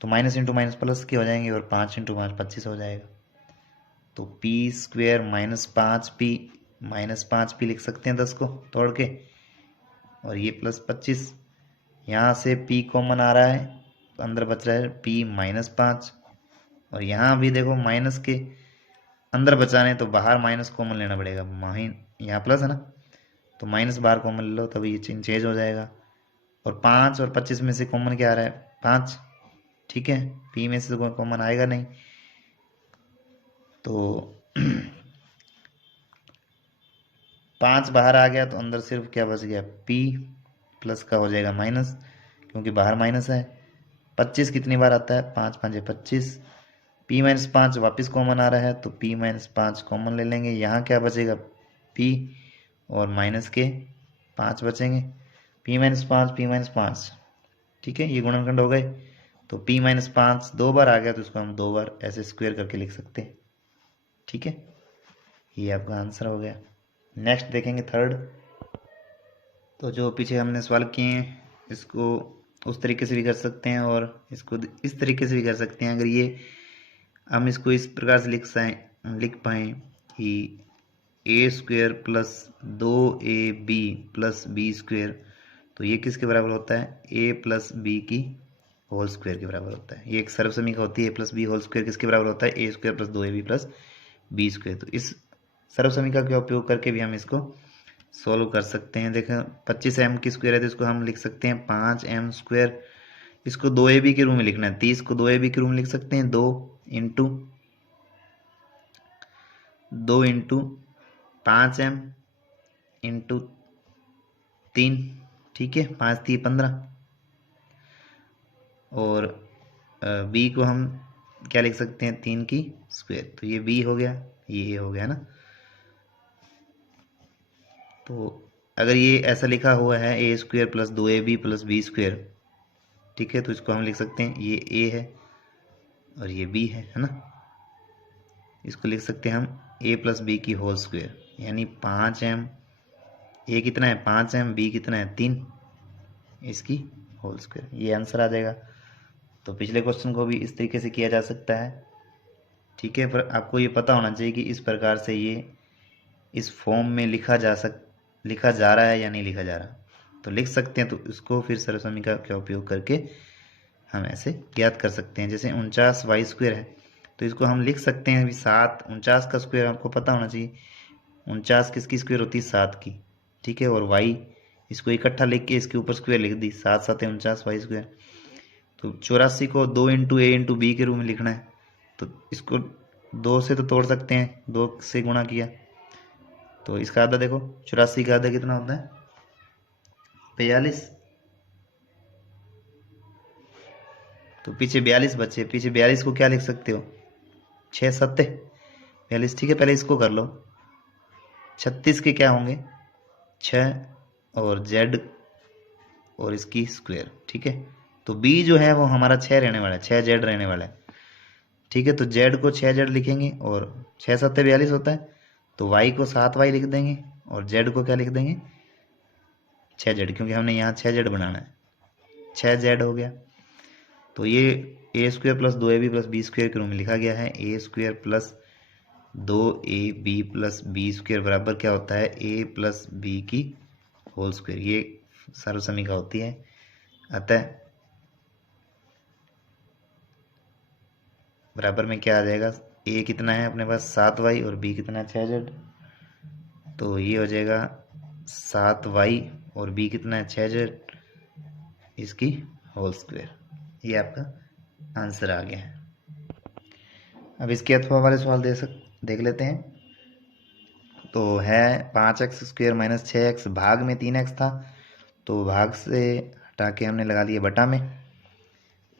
तो माइनस इंटू माइनस प्लस के हो जाएंगे और 5 इंटू 5 25 हो जाएगा। तो पी स्क्वायर -5p लिख सकते हैं 10 को तोड़ के, और ये प्लस 25। यहाँ से p कॉमन आ रहा है तो अंदर बच रहा है p -5, और यहाँ भी देखो माइनस के अंदर बचाने तो बाहर माइनस कॉमन लेना पड़ेगा, यहाँ प्लस है ना तो माइनस बाहर कॉमन ले लो तभी ये चेंज हो जाएगा। और 5 और 25 में से कॉमन क्या आ रहा है, 5। ठीक है, p में से तो कॉमन आएगा नहीं, तो 5 बाहर आ गया तो अंदर सिर्फ क्या बच गया, p प्लस का हो जाएगा माइनस क्योंकि बाहर माइनस है। 25 कितनी बार आता है, 5 5 25, p -5 वापस कॉमन आ रहा है तो p -5 कॉमन ले लेंगे, यहाँ क्या बचेगा p और माइनस के 5 बचेंगे, p -5 ठीक है, ये गुणनखंड हो गए। तो p -5 दो बार आ गया तो इसको हम दो बार ऐसे स्क्वायर करके लिख सकते हैं। ठीक है, ये आपका आंसर हो गया। नेक्स्ट देखेंगे थर्ड। तो जो पीछे हमने सवाल किए हैं इसको उस तरीके से भी कर सकते हैं और इसको इस तरीके से भी कर सकते हैं। अगर ये हम इसको इस प्रकार से लिख पाए कि a square plus 2ab plus B square, तो ये किसके बराबर होता है, a प्लस बी की होल स्क्वायर के बराबर होता है। ये एक सर्वसमीका होती है, a plus B whole square किसके बराबर होता है, a square plus 2ab plus B square. तो इस सर्वसमीका का उपयोग करके भी हम इसको सोल्व कर सकते हैं। देखें 25m की स्क्वायर है तो इसको हम लिख सकते हैं 5m स्क्वायर। इसको 2ab के रूप में लिखना है, 30 को 2ab के रूप में लिख सकते हैं, 2 इंटू 5m इंटू 3। ठीक है, 5 3 15। और b को हम क्या लिख सकते हैं, 3 की स्क्वायर, तो ये b हो गया, ये a हो गया ना। तो अगर ये ऐसा लिखा हुआ है a square plus 2ab plus B square, ठीक है, तो इसको हम लिख सकते हैं ये a है और ये b है ना। इसको लिख सकते हैं हम a प्लस बी की होल स्क्वायर, यानी 5m, a कितना है 5m, b कितना है 3, इसकी होल स्क्वायर, ये आंसर आ जाएगा। तो पिछले क्वेश्चन को भी इस तरीके से किया जा सकता है। ठीक है, पर आपको ये पता होना चाहिए कि इस प्रकार से ये इस फॉर्म में लिखा जा रहा है या नहीं लिखा जा रहा। तो लिख सकते हैं, तो इसको फिर सर्वसमीका का उपयोग करके हम ऐसे ज्ञात कर सकते हैं। जैसे 49y स्क्वायर है तो इसको हम लिख सकते हैं अभी 7, 49 का स्क्वायर आपको पता होना चाहिए, 49 किसकी स्क्वायर होती है 7 की। ठीक है, और y इसको इकट्ठा लिख के इसके ऊपर स्क्वायर लिख दी, 7 7 49y स्क्वायर। तो 84 को 2 इंटू ए इंटू बी के रूप में लिखना है, तो इसको 2 से तो तोड़ सकते हैं, 2 से गुणा किया तो इसका आधा देखो, 84 का आधा कितना होता है 42। तो पीछे 42 बचे, पीछे 42 को क्या लिख सकते हो 6 7 42। ठीक है, पहले इसको कर लो, 36 के क्या होंगे 6 और z और इसकी स्क्वायर। ठीक है, तो b जो है वो हमारा 6 रहने वाला है, 6z रहने वाला है। ठीक है, तो z को 6z लिखेंगे और 6 7 42 होता है, तो y को 7y लिख देंगे और z को क्या लिख देंगे 6z, क्योंकि हमने यहाँ 6z बनाना है, 6z हो गया। तो ये a square plus 2ab plus B square के रूप में लिखा गया है, a स्क्वायर प्लस 2ab+b² बराबर क्या होता है, a+b की होल स्क्वायर। ये सर्वसमीका होती है। अतः बराबर में क्या आ जाएगा, a कितना है अपने पास 7y और b कितना है 6z, तो ये हो जाएगा 7y और b कितना है 6z, इसकी होल स्क्वायर। ये आपका आंसर आ गया है। अब इसके अथवा वाले सवाल देख लेते हैं। तो है 5x² - 6x, भाग में 3x था, तो भाग से हटा के हमने लगा लिया बटा में।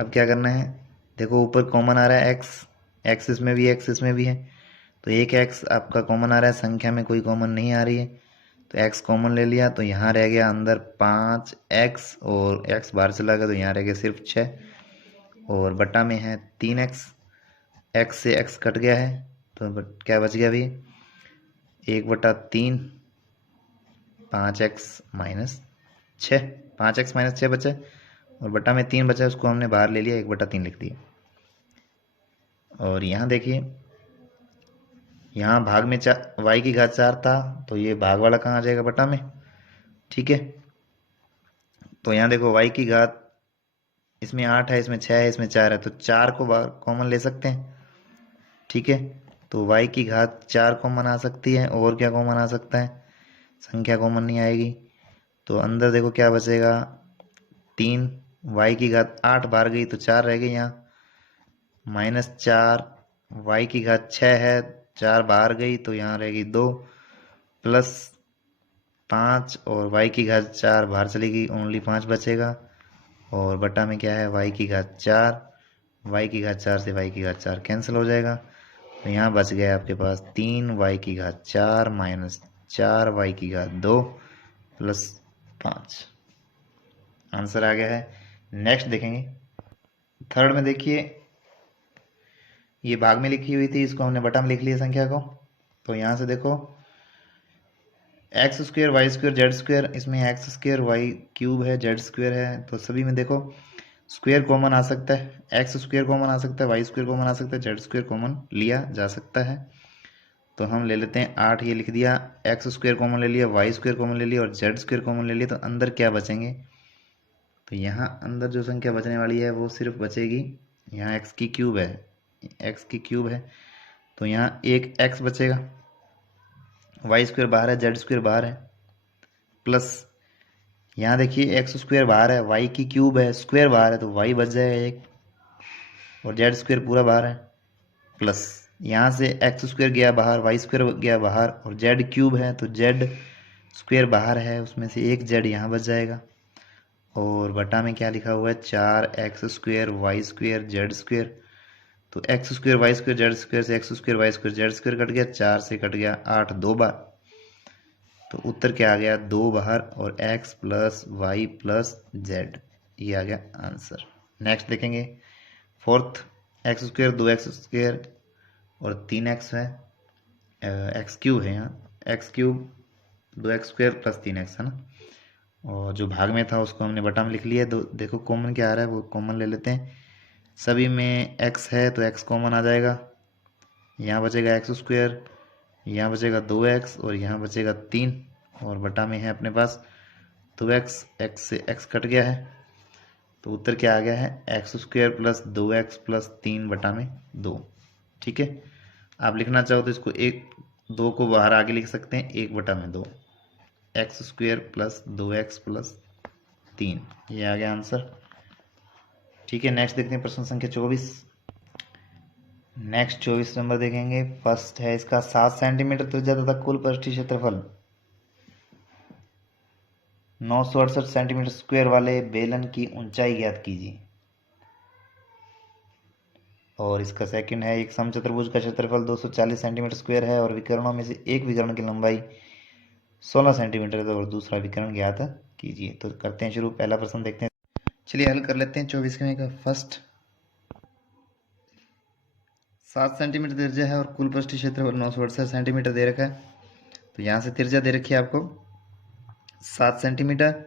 अब क्या करना है, देखो ऊपर कॉमन आ रहा है x इसमें भी, x इसमें भी है, तो एक x आपका कॉमन आ रहा है, संख्या में कोई कॉमन नहीं आ रही है, तो x कॉमन ले लिया, तो यहाँ रह गया अंदर 5x और x बाहर चला गया, तो यहाँ रह गया सिर्फ 6 और बटा में है 3x, x से x कट गया है, तो क्या बच गया अभी 1/3, 5x - 6, 5x - 6 बचा और बटा में 3 बचा, उसको हमने बाहर ले लिया, 1/3 लिख दिया। और यहाँ देखिए, यहाँ भाग में y की घात 4 था, तो ये भाग वाला कहाँ आ जाएगा, बटा में। ठीक है, तो यहाँ देखो y की घात इसमें 8 है, इसमें 6 है, इसमें 4 है, तो 4 को बाहर कॉमन ले सकते हैं। ठीक है, तो y की घात 4 कॉमन आ सकती है, और क्या कॉमन आ सकता है, संख्या कॉमन नहीं आएगी, तो अंदर देखो क्या बचेगा 3, y की घात 8 बाहर गई तो 4 रह गई यहाँ, -4, y की घात 6 है, 4 बाहर गई तो यहाँ रहेगी 2, +5 और y की घात 4 बाहर चली गई, ओनली 5 बचेगा, और बटा में क्या है y की घात 4, y की घात 4 से y की घात 4 कैंसिल हो जाएगा, तो यहाँ बच गया आपके पास 3y की घात 4 - 4y की घात 2 +5। आंसर आ गया है। नेक्स्ट देखेंगे, थर्ड में देखिए, ये भाग में लिखी हुई थी, इसको हमने बटा में लिख लिया संख्या को, तो यहाँ से देखो x² y² z², इसमें x² y³ है, z² है, तो सभी में देखो स्क्वायर कॉमन आ सकता है, x² कॉमन आ सकता है, y² कॉमन आ सकता है, z² कॉमन लिया जा सकता है, तो हम ले लेते हैं 8, ये लिख दिया, x² कॉमन ले लिया, y² कॉमन ले लिया और z² कॉमन ले लिया, तो अंदर क्या बचेंगे, तो यहाँ अंदर जो संख्या बचने वाली है वो सिर्फ बचेगी, यहाँ x की क्यूब है, x की क्यूब है, तो यहाँ एक x बचेगा, y² बाहर है, z² बाहर है, प्लस यहाँ देखिए x² बाहर है, y की क्यूब है, स्क्वायर बाहर है, तो y बच जाएगा एक, और z² पूरा बाहर है, प्लस यहाँ से x² गया बाहर, y² गया बाहर, और z³ है, तो z² बाहर है, उसमें से एक z यहाँ बच जाएगा, और बटा में क्या लिखा हुआ है 4x² y² z², तो x² y² z² से x² y² z² कट गया, 4 से कट गया 8 दो बार, तो उत्तर क्या आ गया 2 बाहर, और x + y + z, ये आ गया आंसर। नेक्स्ट देखेंगे, फोर्थ, x² 2x² और 3x है, x³ है यहाँ, x³ 2x² + 3x है ना, और जो भाग में था उसको हमने बटा में लिख लिया। देखो कॉमन क्या आ रहा है वो कॉमन ले लेते हैं, सभी में x है तो x कॉमन आ जाएगा, यहाँ बचेगा x², यहाँ बचेगा 2x और यहाँ बचेगा 3, और बटा में है अपने पास 2x, x से x कट गया है, तो उत्तर क्या आ गया है x² + 2x + 3 बटा में 2। ठीक है, आप लिखना चाहो तो इसको 2 को बाहर आगे लिख सकते हैं, 1/2, x² + 2x + 3, ये आ गया आंसर। ठीक है, नेक्स्ट देखते हैं प्रश्न संख्या 24। नेक्स्ट 24 नंबर देखेंगे, फर्स्ट है इसका 7 सेंटीमीटर त्रिज्या तथा कुल पृष्ठीय क्षेत्रफल 968 सेंटीमीटर स्क्वायर वाले बेलन की ऊंचाई ज्ञात कीजिए। और इसका सेकंड है, एक समचतुर्भुज का क्षेत्रफल 240 सेंटीमीटर स्क्वायर है और विकर्णों में से एक विकर्ण की लंबाई 16 सेंटीमीटर है, और दूसरा विकर्ण ज्ञात कीजिए। तो करते हैं शुरू, पहला प्रश्न देखते हैं, चलिए हल कर लेते हैं। 24वें का फर्स्ट, 7 सेंटीमीटर त्रिज्या है और कुल पृष्ठीय क्षेत्रफल 968 सेंटीमीटर दे रखा है, तो यहाँ से त्रिज्या दे रखी है आपको 7 सेंटीमीटर,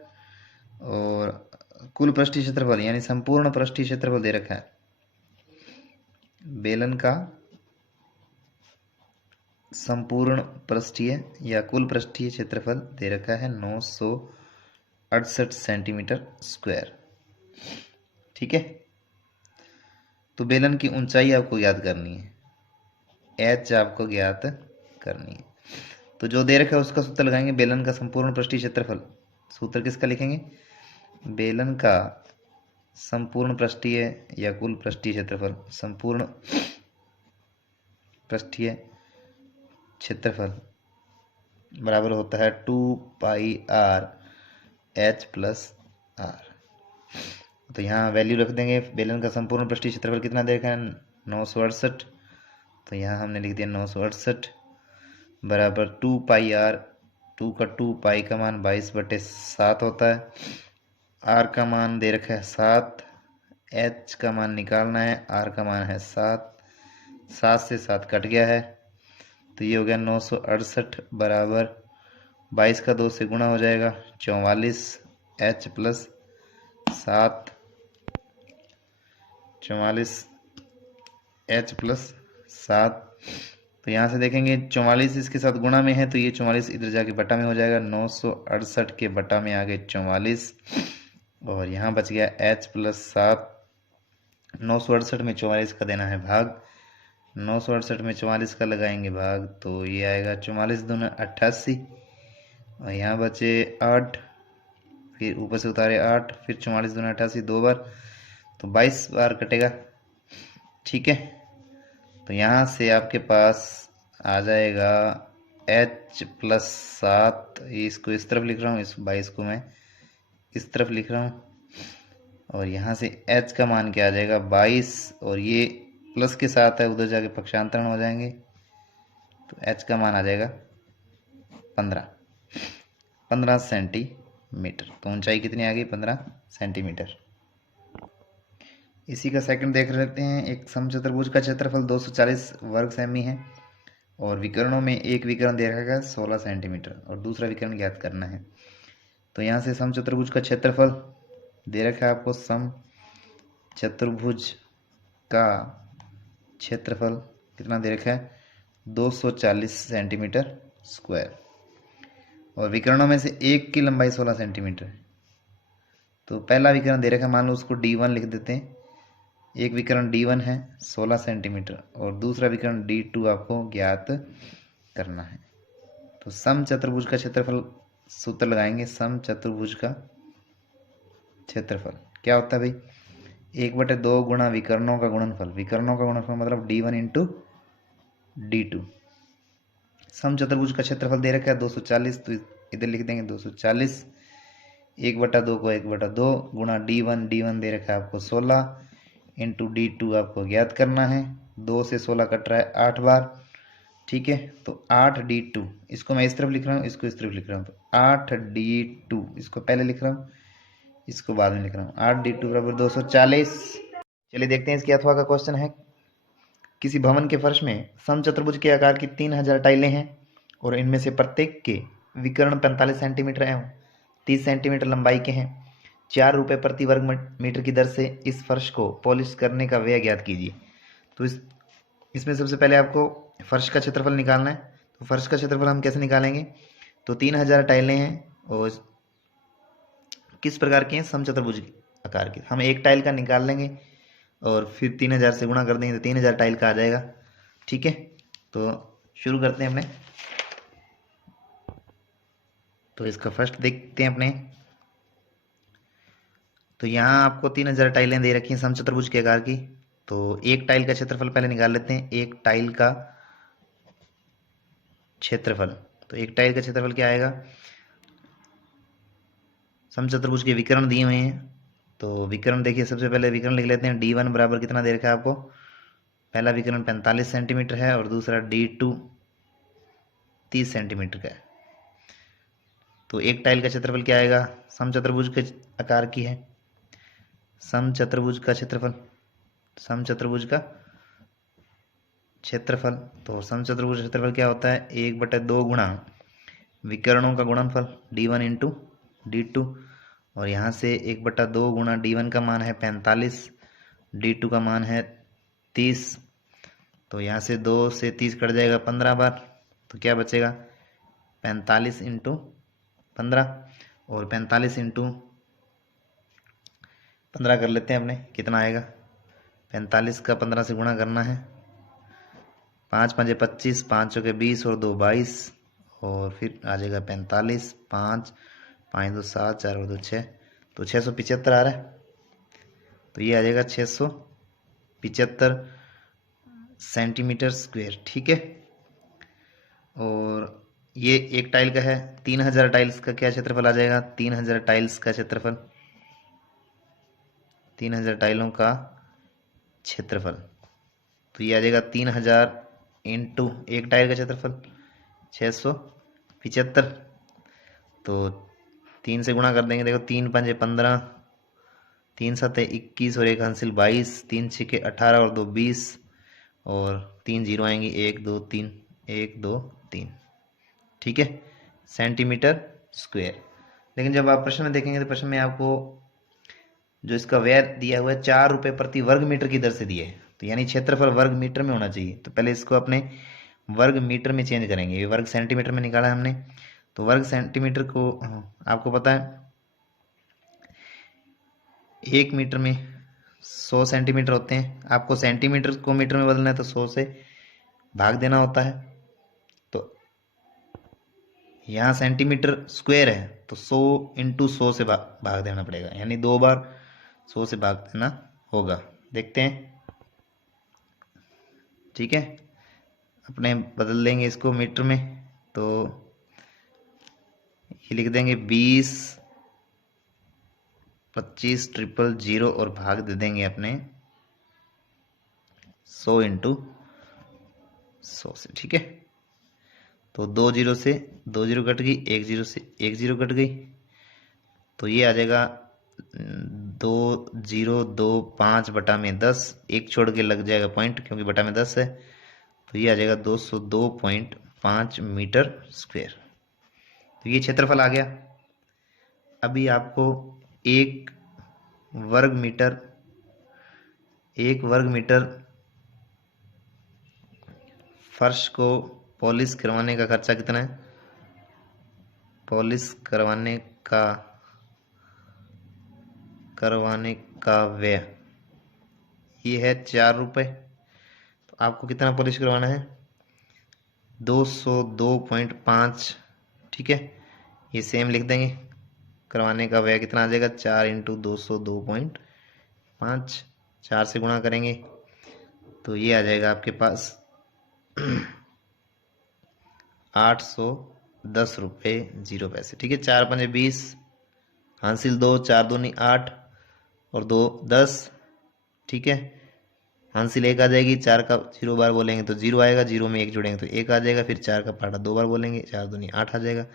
और कुल पृष्ठीय क्षेत्रफल यानी संपूर्ण पृष्ठीय क्षेत्रफल दे रखा है बेलन का संपूर्ण पृष्ठीय या कुल पृष्ठीय क्षेत्रफल दे रखा है 968 सेंटीमीटर स्क्वायर। ठीक है, तो बेलन की ऊंचाई आपको ज्ञात करनी है, एच आपको ज्ञात करनी है। तो जो दे रखा है उसका सूत्र लगाएंगे, बेलन का संपूर्ण पृष्ठीय क्षेत्रफल। सूत्र किसका लिखेंगे? बेलन का संपूर्ण पृष्ठीय या कुल पृष्ठीय क्षेत्रफल, संपूर्ण पृष्ठीय क्षेत्रफल बराबर होता है 2πr h प्लस आर। तो यहाँ वैल्यू रख देंगे। बेलन का संपूर्ण पृष्ठीय क्षेत्रफल कितना दे रखा है? 968। तो यहाँ हमने लिख दिया 968 बराबर 2πr, 2 का 2 का मान 22/7 होता है। r का मान दे रखा है 7, h का मान निकालना है, r का मान है 7, 7 से 7 कट गया है, तो ये हो गया 968 बराबर 22 का 2 से गुणा हो जाएगा 44 h प्लस 7, 44 h प्लस 7। तो यहाँ से देखेंगे 44 इसके साथ गुणा में है, तो ये 44 इधर जाके बटा में हो जाएगा, 968 के बटा में आ गए 44 और यहाँ बच गया h प्लस 7। 968 में 44 का देना है भाग, 968 में 44 का लगाएंगे भाग, तो ये आएगा 44 दूना 88 और यहाँ बचे 8, फिर ऊपर से उतारे 8, फिर 44 दूना 88 दो बार, तो 22 बार कटेगा। ठीक है, तो यहाँ से आपके पास आ जाएगा h प्लस 7, इसको इस तरफ लिख रहा हूँ, इस 22 को मैं इस तरफ लिख रहा हूँ, और यहाँ से h का मान क्या आ जाएगा 22, और ये प्लस के साथ है, उधर जाके पक्षांतरण हो जाएंगे, तो h का मान आ जाएगा 15 सेंटीमीटर। तो ऊंचाई कितनी आ गई? 15 सेंटीमीटर। इसी का सेकंड देख लेते हैं। एक समचतुर्भुज का क्षेत्रफल 240 वर्ग सेमी है और विकर्णों में एक विकर्ण दे रखा है 16 सेंटीमीटर और दूसरा विकर्ण ज्ञात करना है। तो यहाँ से समचतुर्भुज का क्षेत्रफल दे रखा है आपको, समचतुर्भुज का क्षेत्रफल कितना दे रखा है? 240 सेंटीमीटर स्क्वायर, और विकर्णों में से एक की लंबाई 16 सेंटीमीटर है। तो पहला विकर्ण दे रखा है, मान लो उसको D1 लिख देते हैं। एक विकर्ण D1 है 16 सेंटीमीटर और दूसरा विकर्ण D2 आपको ज्ञात करना है। तो समचतुर्भुज का क्षेत्रफल सूत्र लगाएंगे, समचतुर्भुज का क्षेत्रफल क्या होता है भाई? 1/2 गुणा विकर्णों का गुणनफल, विकर्णों का गुणनफल मतलब D1 इंटू D2। समचतुर्भुज का क्षेत्रफल दे रखा है 240, तो इधर लिख देंगे 240, 1/2 को 1/2 गुणा D1, D1 दे रखा है आपको 16 इंटू D2 आपको ज्ञात करना है। 2 से 16 कट रहा है 8 बार। ठीक है, तो 8D2, इसको मैं इस तरफ लिख रहा हूँ, इसको इस तरफ लिख रहा हूँ, तो 8D2 इसको पहले लिख रहा हूँ, इसको बाद में लिख रहा हूँ। 8D2 बराबर 240। चलिए देखते हैं इसके अथवा का क्वेश्चन है। किसी भवन के फर्श में समचतुर्भुज के आकार की 3000 टाइलें हैं और इनमें से प्रत्येक के विकर्ण 45 सेंटीमीटर एवं 30 सेंटीमीटर लंबाई के हैं। 4 रुपये प्रति वर्ग मीटर की दर से इस फर्श को पॉलिश करने का व्यय ज्ञात कीजिए। तो इसमें सबसे पहले आपको फर्श का क्षेत्रफल निकालना है। तो फर्श का क्षेत्रफल हम कैसे निकालेंगे? तो 3000 टाइलें हैं और किस प्रकार के हैं? समचतुर्भुज आकार के। हम एक टाइल का निकाल लेंगे और फिर 3000 से गुणा कर देंगे तो 3000 टाइल का आ जाएगा। ठीक है, तो शुरू करते हैं अपने। तो इसका फर्स्ट देखते हैं अपने। तो यहाँ आपको 3000 टाइलें दे रखी हैं समचतुर्भुज के आकार की। तो एक टाइल का क्षेत्रफल पहले निकाल लेते हैं। एक टाइल का क्षेत्रफल, तो एक टाइल का क्षेत्रफल क्या आएगा? समचतुर्भुज के विकर्ण दिए हुए हैं, तो विकर्ण देखिए, सबसे पहले विकर्ण लिख लेते हैं। D1 बराबर कितना दे रखा है आपको? पहला विकर्ण 45 सेंटीमीटर है और दूसरा D2 30 सेंटीमीटर का है। तो एक टाइल का क्षेत्रफल क्या आएगा? समचतुर्भुज के आकार की है, समचतुर्भुज का क्षेत्रफल, समचतुर्भुज का क्षेत्रफल। तो समचतुर्भुज क्षेत्रफल क्या होता है? 1/2 गुणा विकर्णों का गुणनफल D1 इंटू D2, और यहाँ से 1/2 गुणा D1 का मान है 45, D2 का मान है 30, तो यहाँ से 2 से 30 कट जाएगा 15 बार, तो क्या बचेगा 45 इंटू 15, और 45 इंटू 15 कर लेते हैं अपने, कितना आएगा 45 का 15 से गुणा करना है, 5 5 25, 5 चौके 20 और 2 22, और फिर आ जाएगा 45, 5 5 2 7, 4 और 2 6, तो 675 आ रहा है। तो ये आ जाएगा 675 सेंटीमीटर स्क्वायर, ठीक है। और ये एक टाइल का है, 3000 टाइल्स का क्या क्षेत्रफल आ जाएगा, 3000 टाइल्स का क्षेत्रफल, 3000 टाइलों का क्षेत्रफल, तो ये आ जाएगा 3000 इंटू एक टाइल का क्षेत्रफल 675, तो 3 से गुणा कर देंगे, देखो 3 5 15, 3 7 21 और 1 हासिल 22, 3 6 18 और 2 20, और 3 जीरो आएंगे, 1 2 3, 1 2 3, ठीक है, सेंटीमीटर स्क्वायर। लेकिन जब आप प्रश्न में देखेंगे तो प्रश्न में आपको जो इसका व्यय दिया हुआ है 4 रुपये प्रति वर्ग मीटर की दर से दिए है, तो यानी क्षेत्रफल वर्ग मीटर में होना चाहिए। तो पहले इसको अपने वर्ग मीटर में चेंज करेंगे, ये वर्ग सेंटीमीटर में निकाला है हमने, तो वर्ग सेंटीमीटर को आपको पता है 1 मीटर में 100 सेंटीमीटर होते हैं, आपको सेंटीमीटर को मीटर में बदलना है तो 100 से भाग देना होता है। तो यहाँ सेंटीमीटर स्क्वायर है तो 100 इंटू 100 से भाग देना पड़ेगा, यानी 2 बार 100 से भाग देना होगा। देखते हैं, ठीक है, अपने बदल देंगे इसको मीटर में, तो ये लिख देंगे 20 25 000 और भाग दे देंगे अपने 100 इंटू 100 से, ठीक है। तो 2 जीरो से 2 जीरो कट गई, 1 जीरो से 1 जीरो कट गई, तो ये आ जाएगा 2025 बटा में 10, एक छोड़ के लग जाएगा पॉइंट क्योंकि बटा में 10 है, तो ये आ जाएगा 202.5 मीटर स्क्वायर। तो ये क्षेत्रफल आ गया। अभी आपको एक वर्ग मीटर फर्श को पॉलिश करवाने का खर्चा कितना है, पॉलिश करवाने का व्यय ये है 4 रुपये। तो आपको कितना पॉलिश करवाना है 202.5, ठीक है, ये सेम लिख देंगे। करवाने का व्यय कितना आ जाएगा 4 इंटू 202.5, 4 से गुणा करेंगे तो ये आ जाएगा आपके पास 810 रुपये 0 पैसे, ठीक है। 4 5 20 हासिल 2, 4 दूनी 8 और 2 10, ठीक है, हासिल 1 आ जाएगी, 4 का 0 बार बोलेंगे तो 0 आएगा, 0 में 1 जोड़ेंगे तो 1 आ जाएगा, फिर 4 का पार्टा 2 बार बोलेंगे, 4 दूनी 8 आ जाएगा,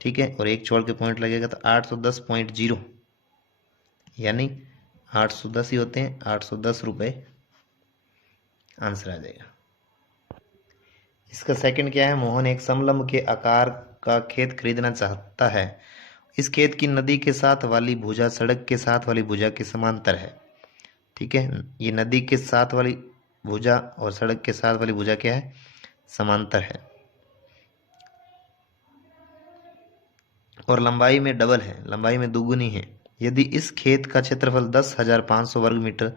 ठीक है, और 1 छोड़ के पॉइंट लगेगा तो 810.0, यानी 810 ही होते हैं, 810 रुपये आंसर आ जाएगा। इसका सेकंड क्या है, मोहन एक समलंब के आकार का खेत खरीदना चाहता है। इस खेत की नदी के साथ वाली भुजा सड़क के साथ वाली भुजा के समांतर है, ठीक है। ये नदी के साथ वाली भुजा और सड़क के साथ वाली भुजा क्या है, समांतर है, और लंबाई में डबल है, लंबाई में दुगुनी है। यदि इस खेत का क्षेत्रफल 10,500 वर्ग मीटर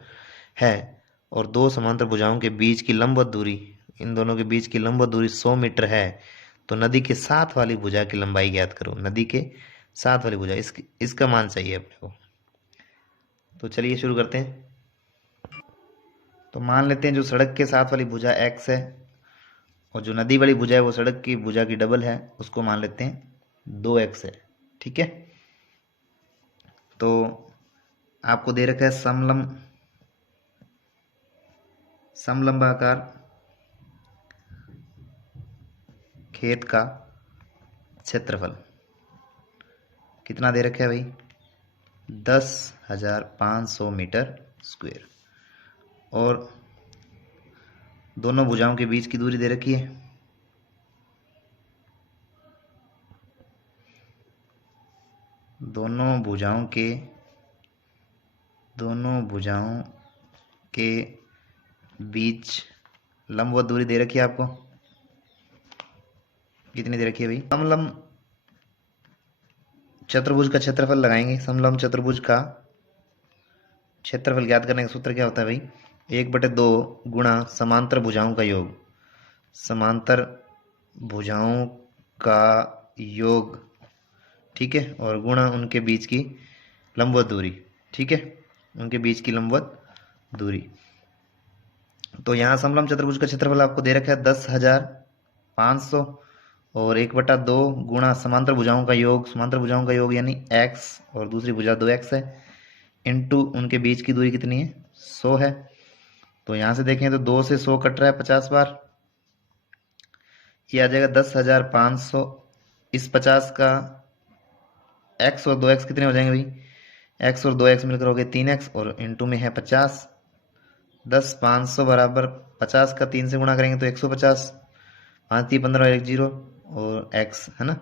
है और दो समांतर भुजाओं के बीच की लंबवत दूरी, इन दोनों के बीच की लंबवत दूरी 100 मीटर है, तो नदी के साथ वाली भुजा की लंबाई ज्ञात करो। नदी के साथ वाली भुजा, इसका मान चाहिए अपने को। तो चलिए शुरू करते हैं। तो मान लेते हैं जो सड़क के साथ वाली भुजा x है और जो नदी वाली भुजा है वो सड़क की भुजा की डबल है, उसको मान लेते हैं 2x है, ठीक है। तो आपको दे रखा है समलंबाकार खेत का क्षेत्रफल कितना दे रखा है भाई, 10,500 मीटर स्क्वायर, और दोनों भुजाओं के बीच की दूरी दे रखी है, दोनों भुजाओं के बीच लंबवत दूरी दे रखी है आपको, कितनी दे रखी है भाई? समलंब चतुर्भुज का क्षेत्रफल लगाएंगे। समलंब चतुर्भुज का क्षेत्रफल ज्ञात करने का सूत्र क्या होता है भाई? 1/2 गुणा समांतर भुजाओं का योग। समांतर भुजाओं का योग, ठीक है, और गुणा उनके बीच की लंबवत दूरी, ठीक है, उनके बीच की लंबवत दूरी। तो यहाँ समलंब चतुर्भुज का क्षेत्रफल आपको दे रखा है 10,500 और 1/2 गुणा समांतर भुजाओं का योग। समांतर भुजाओं का योग यानी x और दूसरी भुजा 2x है, इंटू उनके बीच की दूरी कितनी है? 100 है। तो यहाँ से देखें तो 2 से 100 कट रहा है 50 बार, ये आ जाएगा 10,500। इस 50 का x और 2x कितने हो जाएंगे भाई? x और 2x मिलकर हो गए 3x और इंटू में है 50। 10,500 बराबर 50 का 3 से गुणा करेंगे तो 150, 5 3 15 1 0 और x है ना।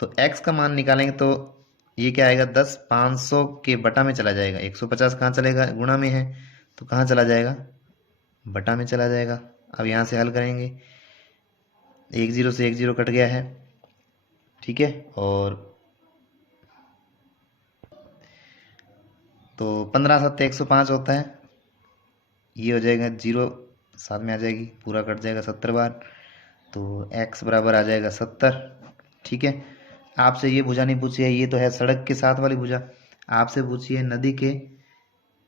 तो x का मान निकालेंगे तो ये क्या आएगा? 10,500 के बटा में चला जाएगा। 150 कहाँ चलेगा? गुणा में है तो कहाँ चला जाएगा? बटा में चला जाएगा। अब यहाँ से हल करेंगे, 1 0 से 1 0 कट गया है, ठीक है, और तो 15 7 105 होता है, ये हो जाएगा 0 साथ में आ जाएगी, पूरा कट जाएगा 70 बार, तो x बराबर आ जाएगा 70, ठीक है। आपसे ये भुजा नहीं पूछी है, ये तो है सड़क के साथ वाली भुजा, आपसे पूछी है नदी के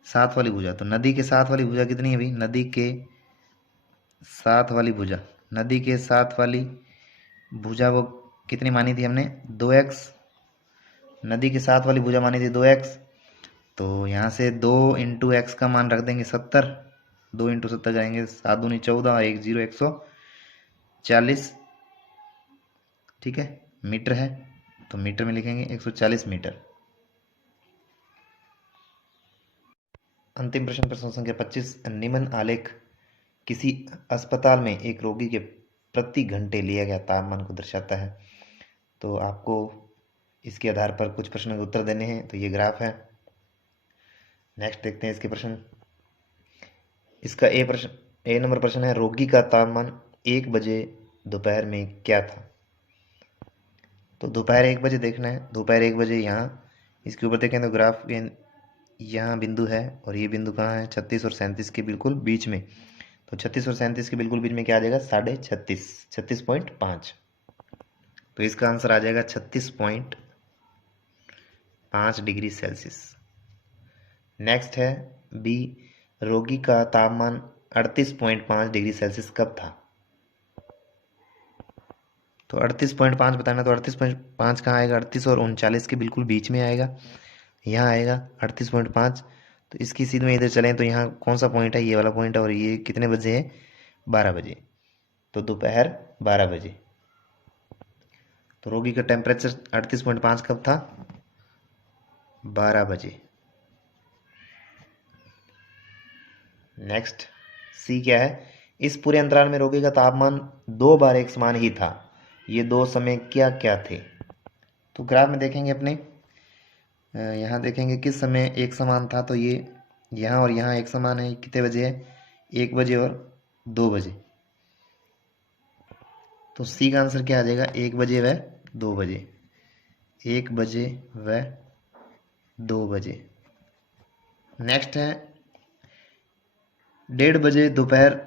साथ वाली भुजा। तो नदी के साथ वाली भुजा कितनी है भाई? नदी के साथ वाली भुजा, नदी के साथ वाली भुजा वो कितनी मानी थी हमने? 2x। नदी के साथ वाली भुजा मानी थी 2x, तो यहाँ से 2 इंटू एक्स का मान रख देंगे 70। 2 इंटू 70 जाएंगे 7 दूनी 14, 1 0 140, ठीक है, मीटर है तो मीटर में लिखेंगे 140 मीटर। अंतिम प्रश्न, प्रश्न संख्या 25। निम्न आलेख किसी अस्पताल में एक रोगी के प्रति घंटे लिया गया तापमान को दर्शाता है। तो आपको इसके आधार पर कुछ प्रश्नों के उत्तर देने हैं। तो ये ग्राफ है। नेक्स्ट देखते हैं इसके प्रश्न। इसका ए नंबर प्रश्न है, रोगी का तापमान 1 बजे दोपहर में क्या था? तो दोपहर 1 बजे देखना है। दोपहर 1 बजे यहाँ इसके ऊपर देखें तो ग्राफ के यहाँ बिंदु है और ये बिंदु कहाँ है? 36 और 37 के बिल्कुल बीच में। तो 36 और 37 के बिल्कुल बीच में क्या आ जाएगा? 36.5, 36.5। तो इसका आंसर आ जाएगा 36.5 डिग्री सेल्सियस। नेक्स्ट है बी, रोगी का तापमान 38.5 डिग्री सेल्सियस कब था? तो 38.5 बताना, तो 38.5 कहाँ आएगा? 38 और 39 के बिल्कुल बीच में आएगा, यहाँ आएगा 38.5। तो इसकी सीध में इधर चलें तो यहाँ कौन सा पॉइंट है? ये वाला पॉइंट है, और ये कितने बजे है? 12 बजे। तो दोपहर 12 बजे। तो रोगी का टेम्परेचर 38.5 कब था? 12 बजे। नेक्स्ट सी क्या है? इस पूरे अंतराल में रोगी का तापमान 2 बार एक समान ही था, ये 2 समय क्या क्या थे? तो ग्राफ में देखेंगे अपने, यहाँ देखेंगे किस समय एक समान था। तो ये यहाँ और यहाँ एक समान है, कितने बजे है? 1 बजे और 2 बजे। तो सी का आंसर क्या आ जाएगा? 1 बजे व 2 बजे। 1 बजे व 2 बजे। नेक्स्ट है 1:30 बजे दोपहर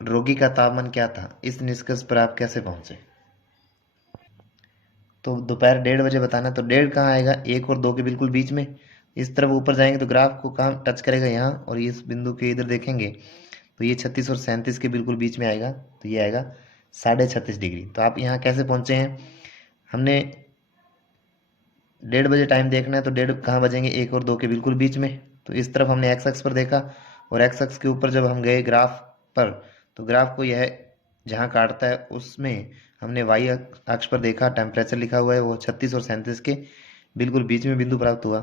रोगी का तापमान क्या था? इस निष्कर्ष पर आप कैसे पहुंचे? तो दोपहर 1:30 बजे बताना, तो 1:30 कहाँ आएगा? 1 और 2 के बिल्कुल बीच में। इस तरफ ऊपर जाएंगे तो ग्राफ को कहाँ टच करेगा? यहाँ, और ये इस बिंदु के इधर देखेंगे तो ये 36 और 37 के बिल्कुल बीच में आएगा, तो ये आएगा 36.5 डिग्री। तो आप यहाँ कैसे पहुँचे हैं? हमने 1:30 बजे टाइम देखना है, तो 1:30 कहाँ बजेंगे? 1 और 2 के बिल्कुल बीच में। तो इस तरफ हमने एक्स अक्ष पर देखा, और एक्स अक्ष के ऊपर जब हम गए ग्राफ पर, तो ग्राफ को यह जहाँ काटता है उसमें हमने वाई अक्ष पर देखा, टेम्परेचर लिखा हुआ है, वो 36 और 37 के बिल्कुल बीच में बिंदु प्राप्त हुआ।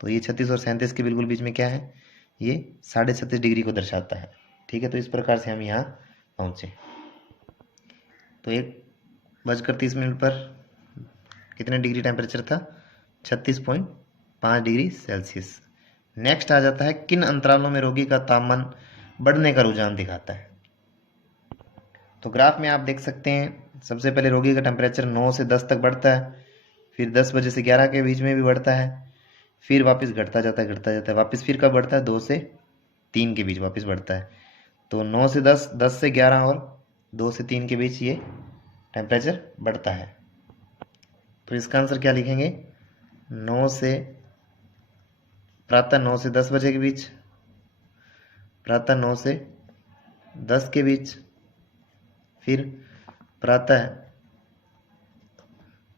तो ये 36 और 37 के बिल्कुल बीच में क्या है? ये 36.5 डिग्री को दर्शाता है, ठीक है। तो इस प्रकार से हम यहाँ पहुँचे। तो 1:30 पर कितने डिग्री टेम्परेचर था? 36.5 डिग्री सेल्सियस। नेक्स्ट आ जाता है, किन अंतरालों में रोगी का तापमान बढ़ने का रुझान दिखाता है? तो ग्राफ में आप देख सकते हैं सबसे पहले रोगी का टेम्परेचर 9 से 10 तक बढ़ता है, फिर 10 बजे से 11 के बीच में भी बढ़ता है, फिर वापस घटता जाता है, वापस फिर कब बढ़ता है, 2 से 3 के बीच वापस बढ़ता है। तो 9 से 10, 10 से 11 और 2 से 3 के बीच ये टेम्परेचर बढ़ता है। तो इसका आंसर क्या लिखेंगे, 9 से प्रातः 9 से 10 बजे के बीच, प्रातः 9 से 10 के बीच, फिर प्रातः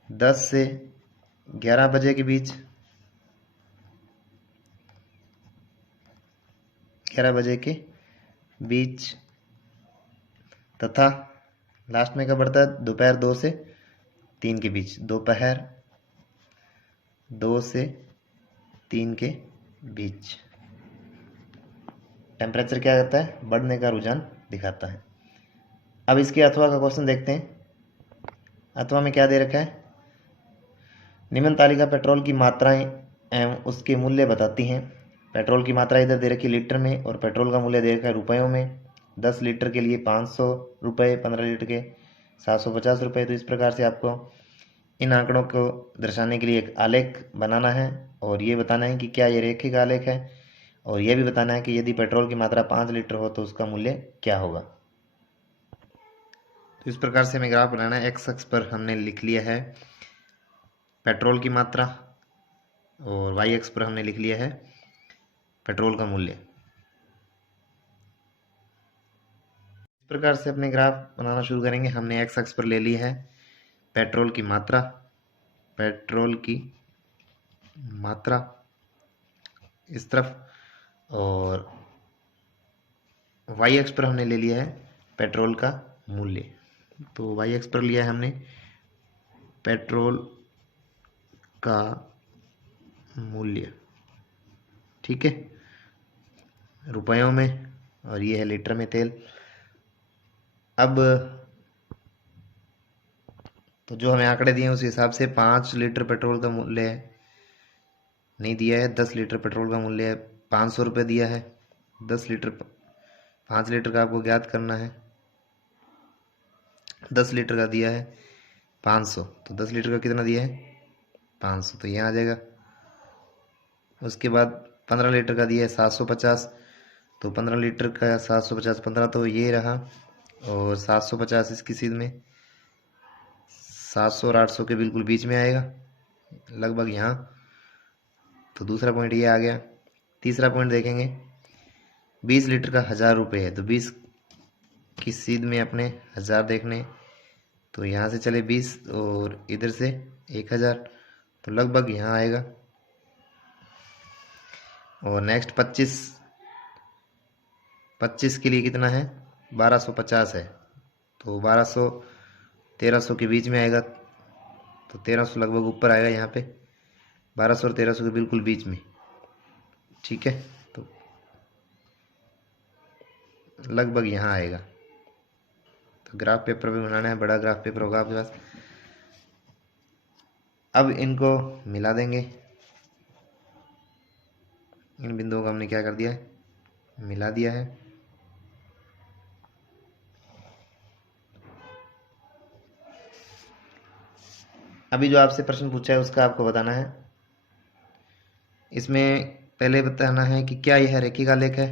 10 से 11 बजे के बीच, 11 बजे के बीच, तथा लास्ट में कब बढ़ता है, दोपहर 2 से 3 के बीच, दोपहर 2 से 3 के बीच टेम्परेचर क्या करता है, बढ़ने का रुझान दिखाता है। अब इसके अथवा का क्वेश्चन देखते हैं। अथवा में क्या दे रखा है, निम्न तालिका पेट्रोल की मात्राएं एवं उसके मूल्य बताती हैं। पेट्रोल की मात्रा इधर दे रखी लीटर में और पेट्रोल का मूल्य दे रखा है रुपयों में। 10 लीटर के लिए 500 रुपये, 15 लीटर के 750 रुपये। तो इस प्रकार से आपको इन आंकड़ों को दर्शाने के लिए एक आलेख बनाना है और ये बताना है कि क्या ये रेखिक आलेख है, और यह भी बताना है कि यदि पेट्रोल की मात्रा 5 लीटर हो तो उसका मूल्य क्या होगा। तो इस प्रकार से हमें ग्राफ बनाना है। एक्स अक्ष पर हमने लिख लिया है पेट्रोल की मात्रा और वाई अक्ष पर हमने लिख लिया है पेट्रोल का मूल्य। इस प्रकार से अपने ग्राफ बनाना शुरू करेंगे। हमने एक्स अक्ष पर ले ली है पेट्रोल की मात्रा, पेट्रोल की मात्रा इस तरफ, और वाई अक्ष पर हमने ले लिया है पेट्रोल का मूल्य। तो वाई अक्ष पर लिया है हमने पेट्रोल का मूल्य, ठीक है, रुपयों में, और ये है लीटर में तेल। अब तो जो हमें आंकड़े दिए हैं उस हिसाब से 5 लीटर पेट्रोल का मूल्य नहीं दिया है, 10 लीटर पेट्रोल का मूल्य है 500 रुपये दिया है। 10 लीटर 5 लीटर का आपको ज्ञात करना है, 10 लीटर का दिया है 500, तो 10 लीटर का कितना दिया है 500, तो यहाँ आ जाएगा। उसके बाद 15 लीटर का दिया है 750, तो 15 लीटर का 750, 15 तो ये रहा, और 750 इसकी सीध में 700 और 800 के बिल्कुल बीच में आएगा लगभग यहाँ। तो दूसरा पॉइंट ये आ गया। तीसरा पॉइंट देखेंगे, 20 लीटर का 1000 रुपये है, तो 20 की सीध में अपने 1000 देखने, तो यहाँ से चले 20 और इधर से 1000, तो लगभग यहाँ आएगा। और नेक्स्ट 25 के लिए कितना है 1250 है, तो 1200 1300 के बीच में आएगा, तो 1300 लगभग ऊपर आएगा यहाँ पे, 1200 और 1300 के बिल्कुल बीच में, ठीक है, तो लगभग यहाँ आएगा। तो ग्राफ पेपर भी बनाना है, बड़ा ग्राफ पेपर होगा आपके पास। अब इनको मिला देंगे, इन बिंदुओं को हमने क्या कर दिया है, मिला दिया है। अभी जो आपसे प्रश्न पूछा है उसका आपको बताना है। इसमें पहले बताना है कि क्या यह रेखिक आलेख है,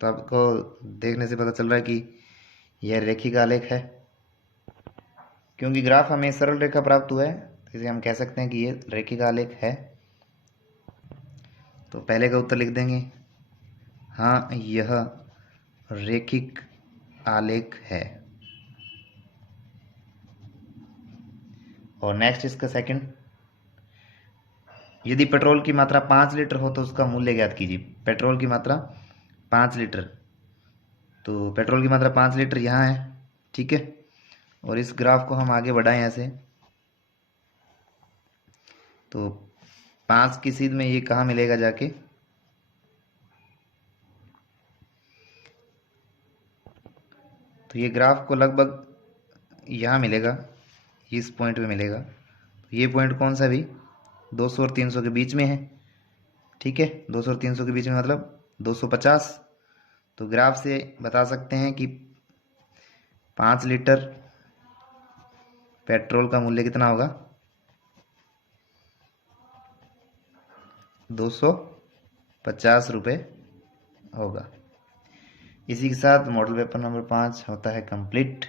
तो आपको देखने से पता चल रहा है कि यह रेखिक आलेख है, क्योंकि ग्राफ हमें सरल रेखा प्राप्त हुआ है, तो इसे हम कह सकते हैं कि ये रेखिक आलेख है। तो पहले का उत्तर लिख देंगे, हाँ यह रेखिक आलेख है। और नेक्स्ट इसका सेकंड, यदि पेट्रोल की मात्रा 5 लीटर हो तो उसका मूल्य ज्ञात कीजिए। पेट्रोल की मात्रा 5 लीटर, तो पेट्रोल की मात्रा 5 लीटर यहाँ है, ठीक है, और इस ग्राफ को हम आगे बढ़ाएं ऐसे, तो 5 की सीध में ये कहाँ मिलेगा जाके, तो ये ग्राफ को लगभग यहाँ मिलेगा, इस पॉइंट पे मिलेगा। तो ये पॉइंट कौन सा भी 200 और 300 के बीच में है, ठीक है, 200 और 300 के बीच में मतलब 250। तो ग्राफ से बता सकते हैं कि 5 लीटर पेट्रोल का मूल्य कितना होगा? 250 रुपये होगा। इसी के साथ मॉडल पेपर नंबर 5 होता है कंप्लीट।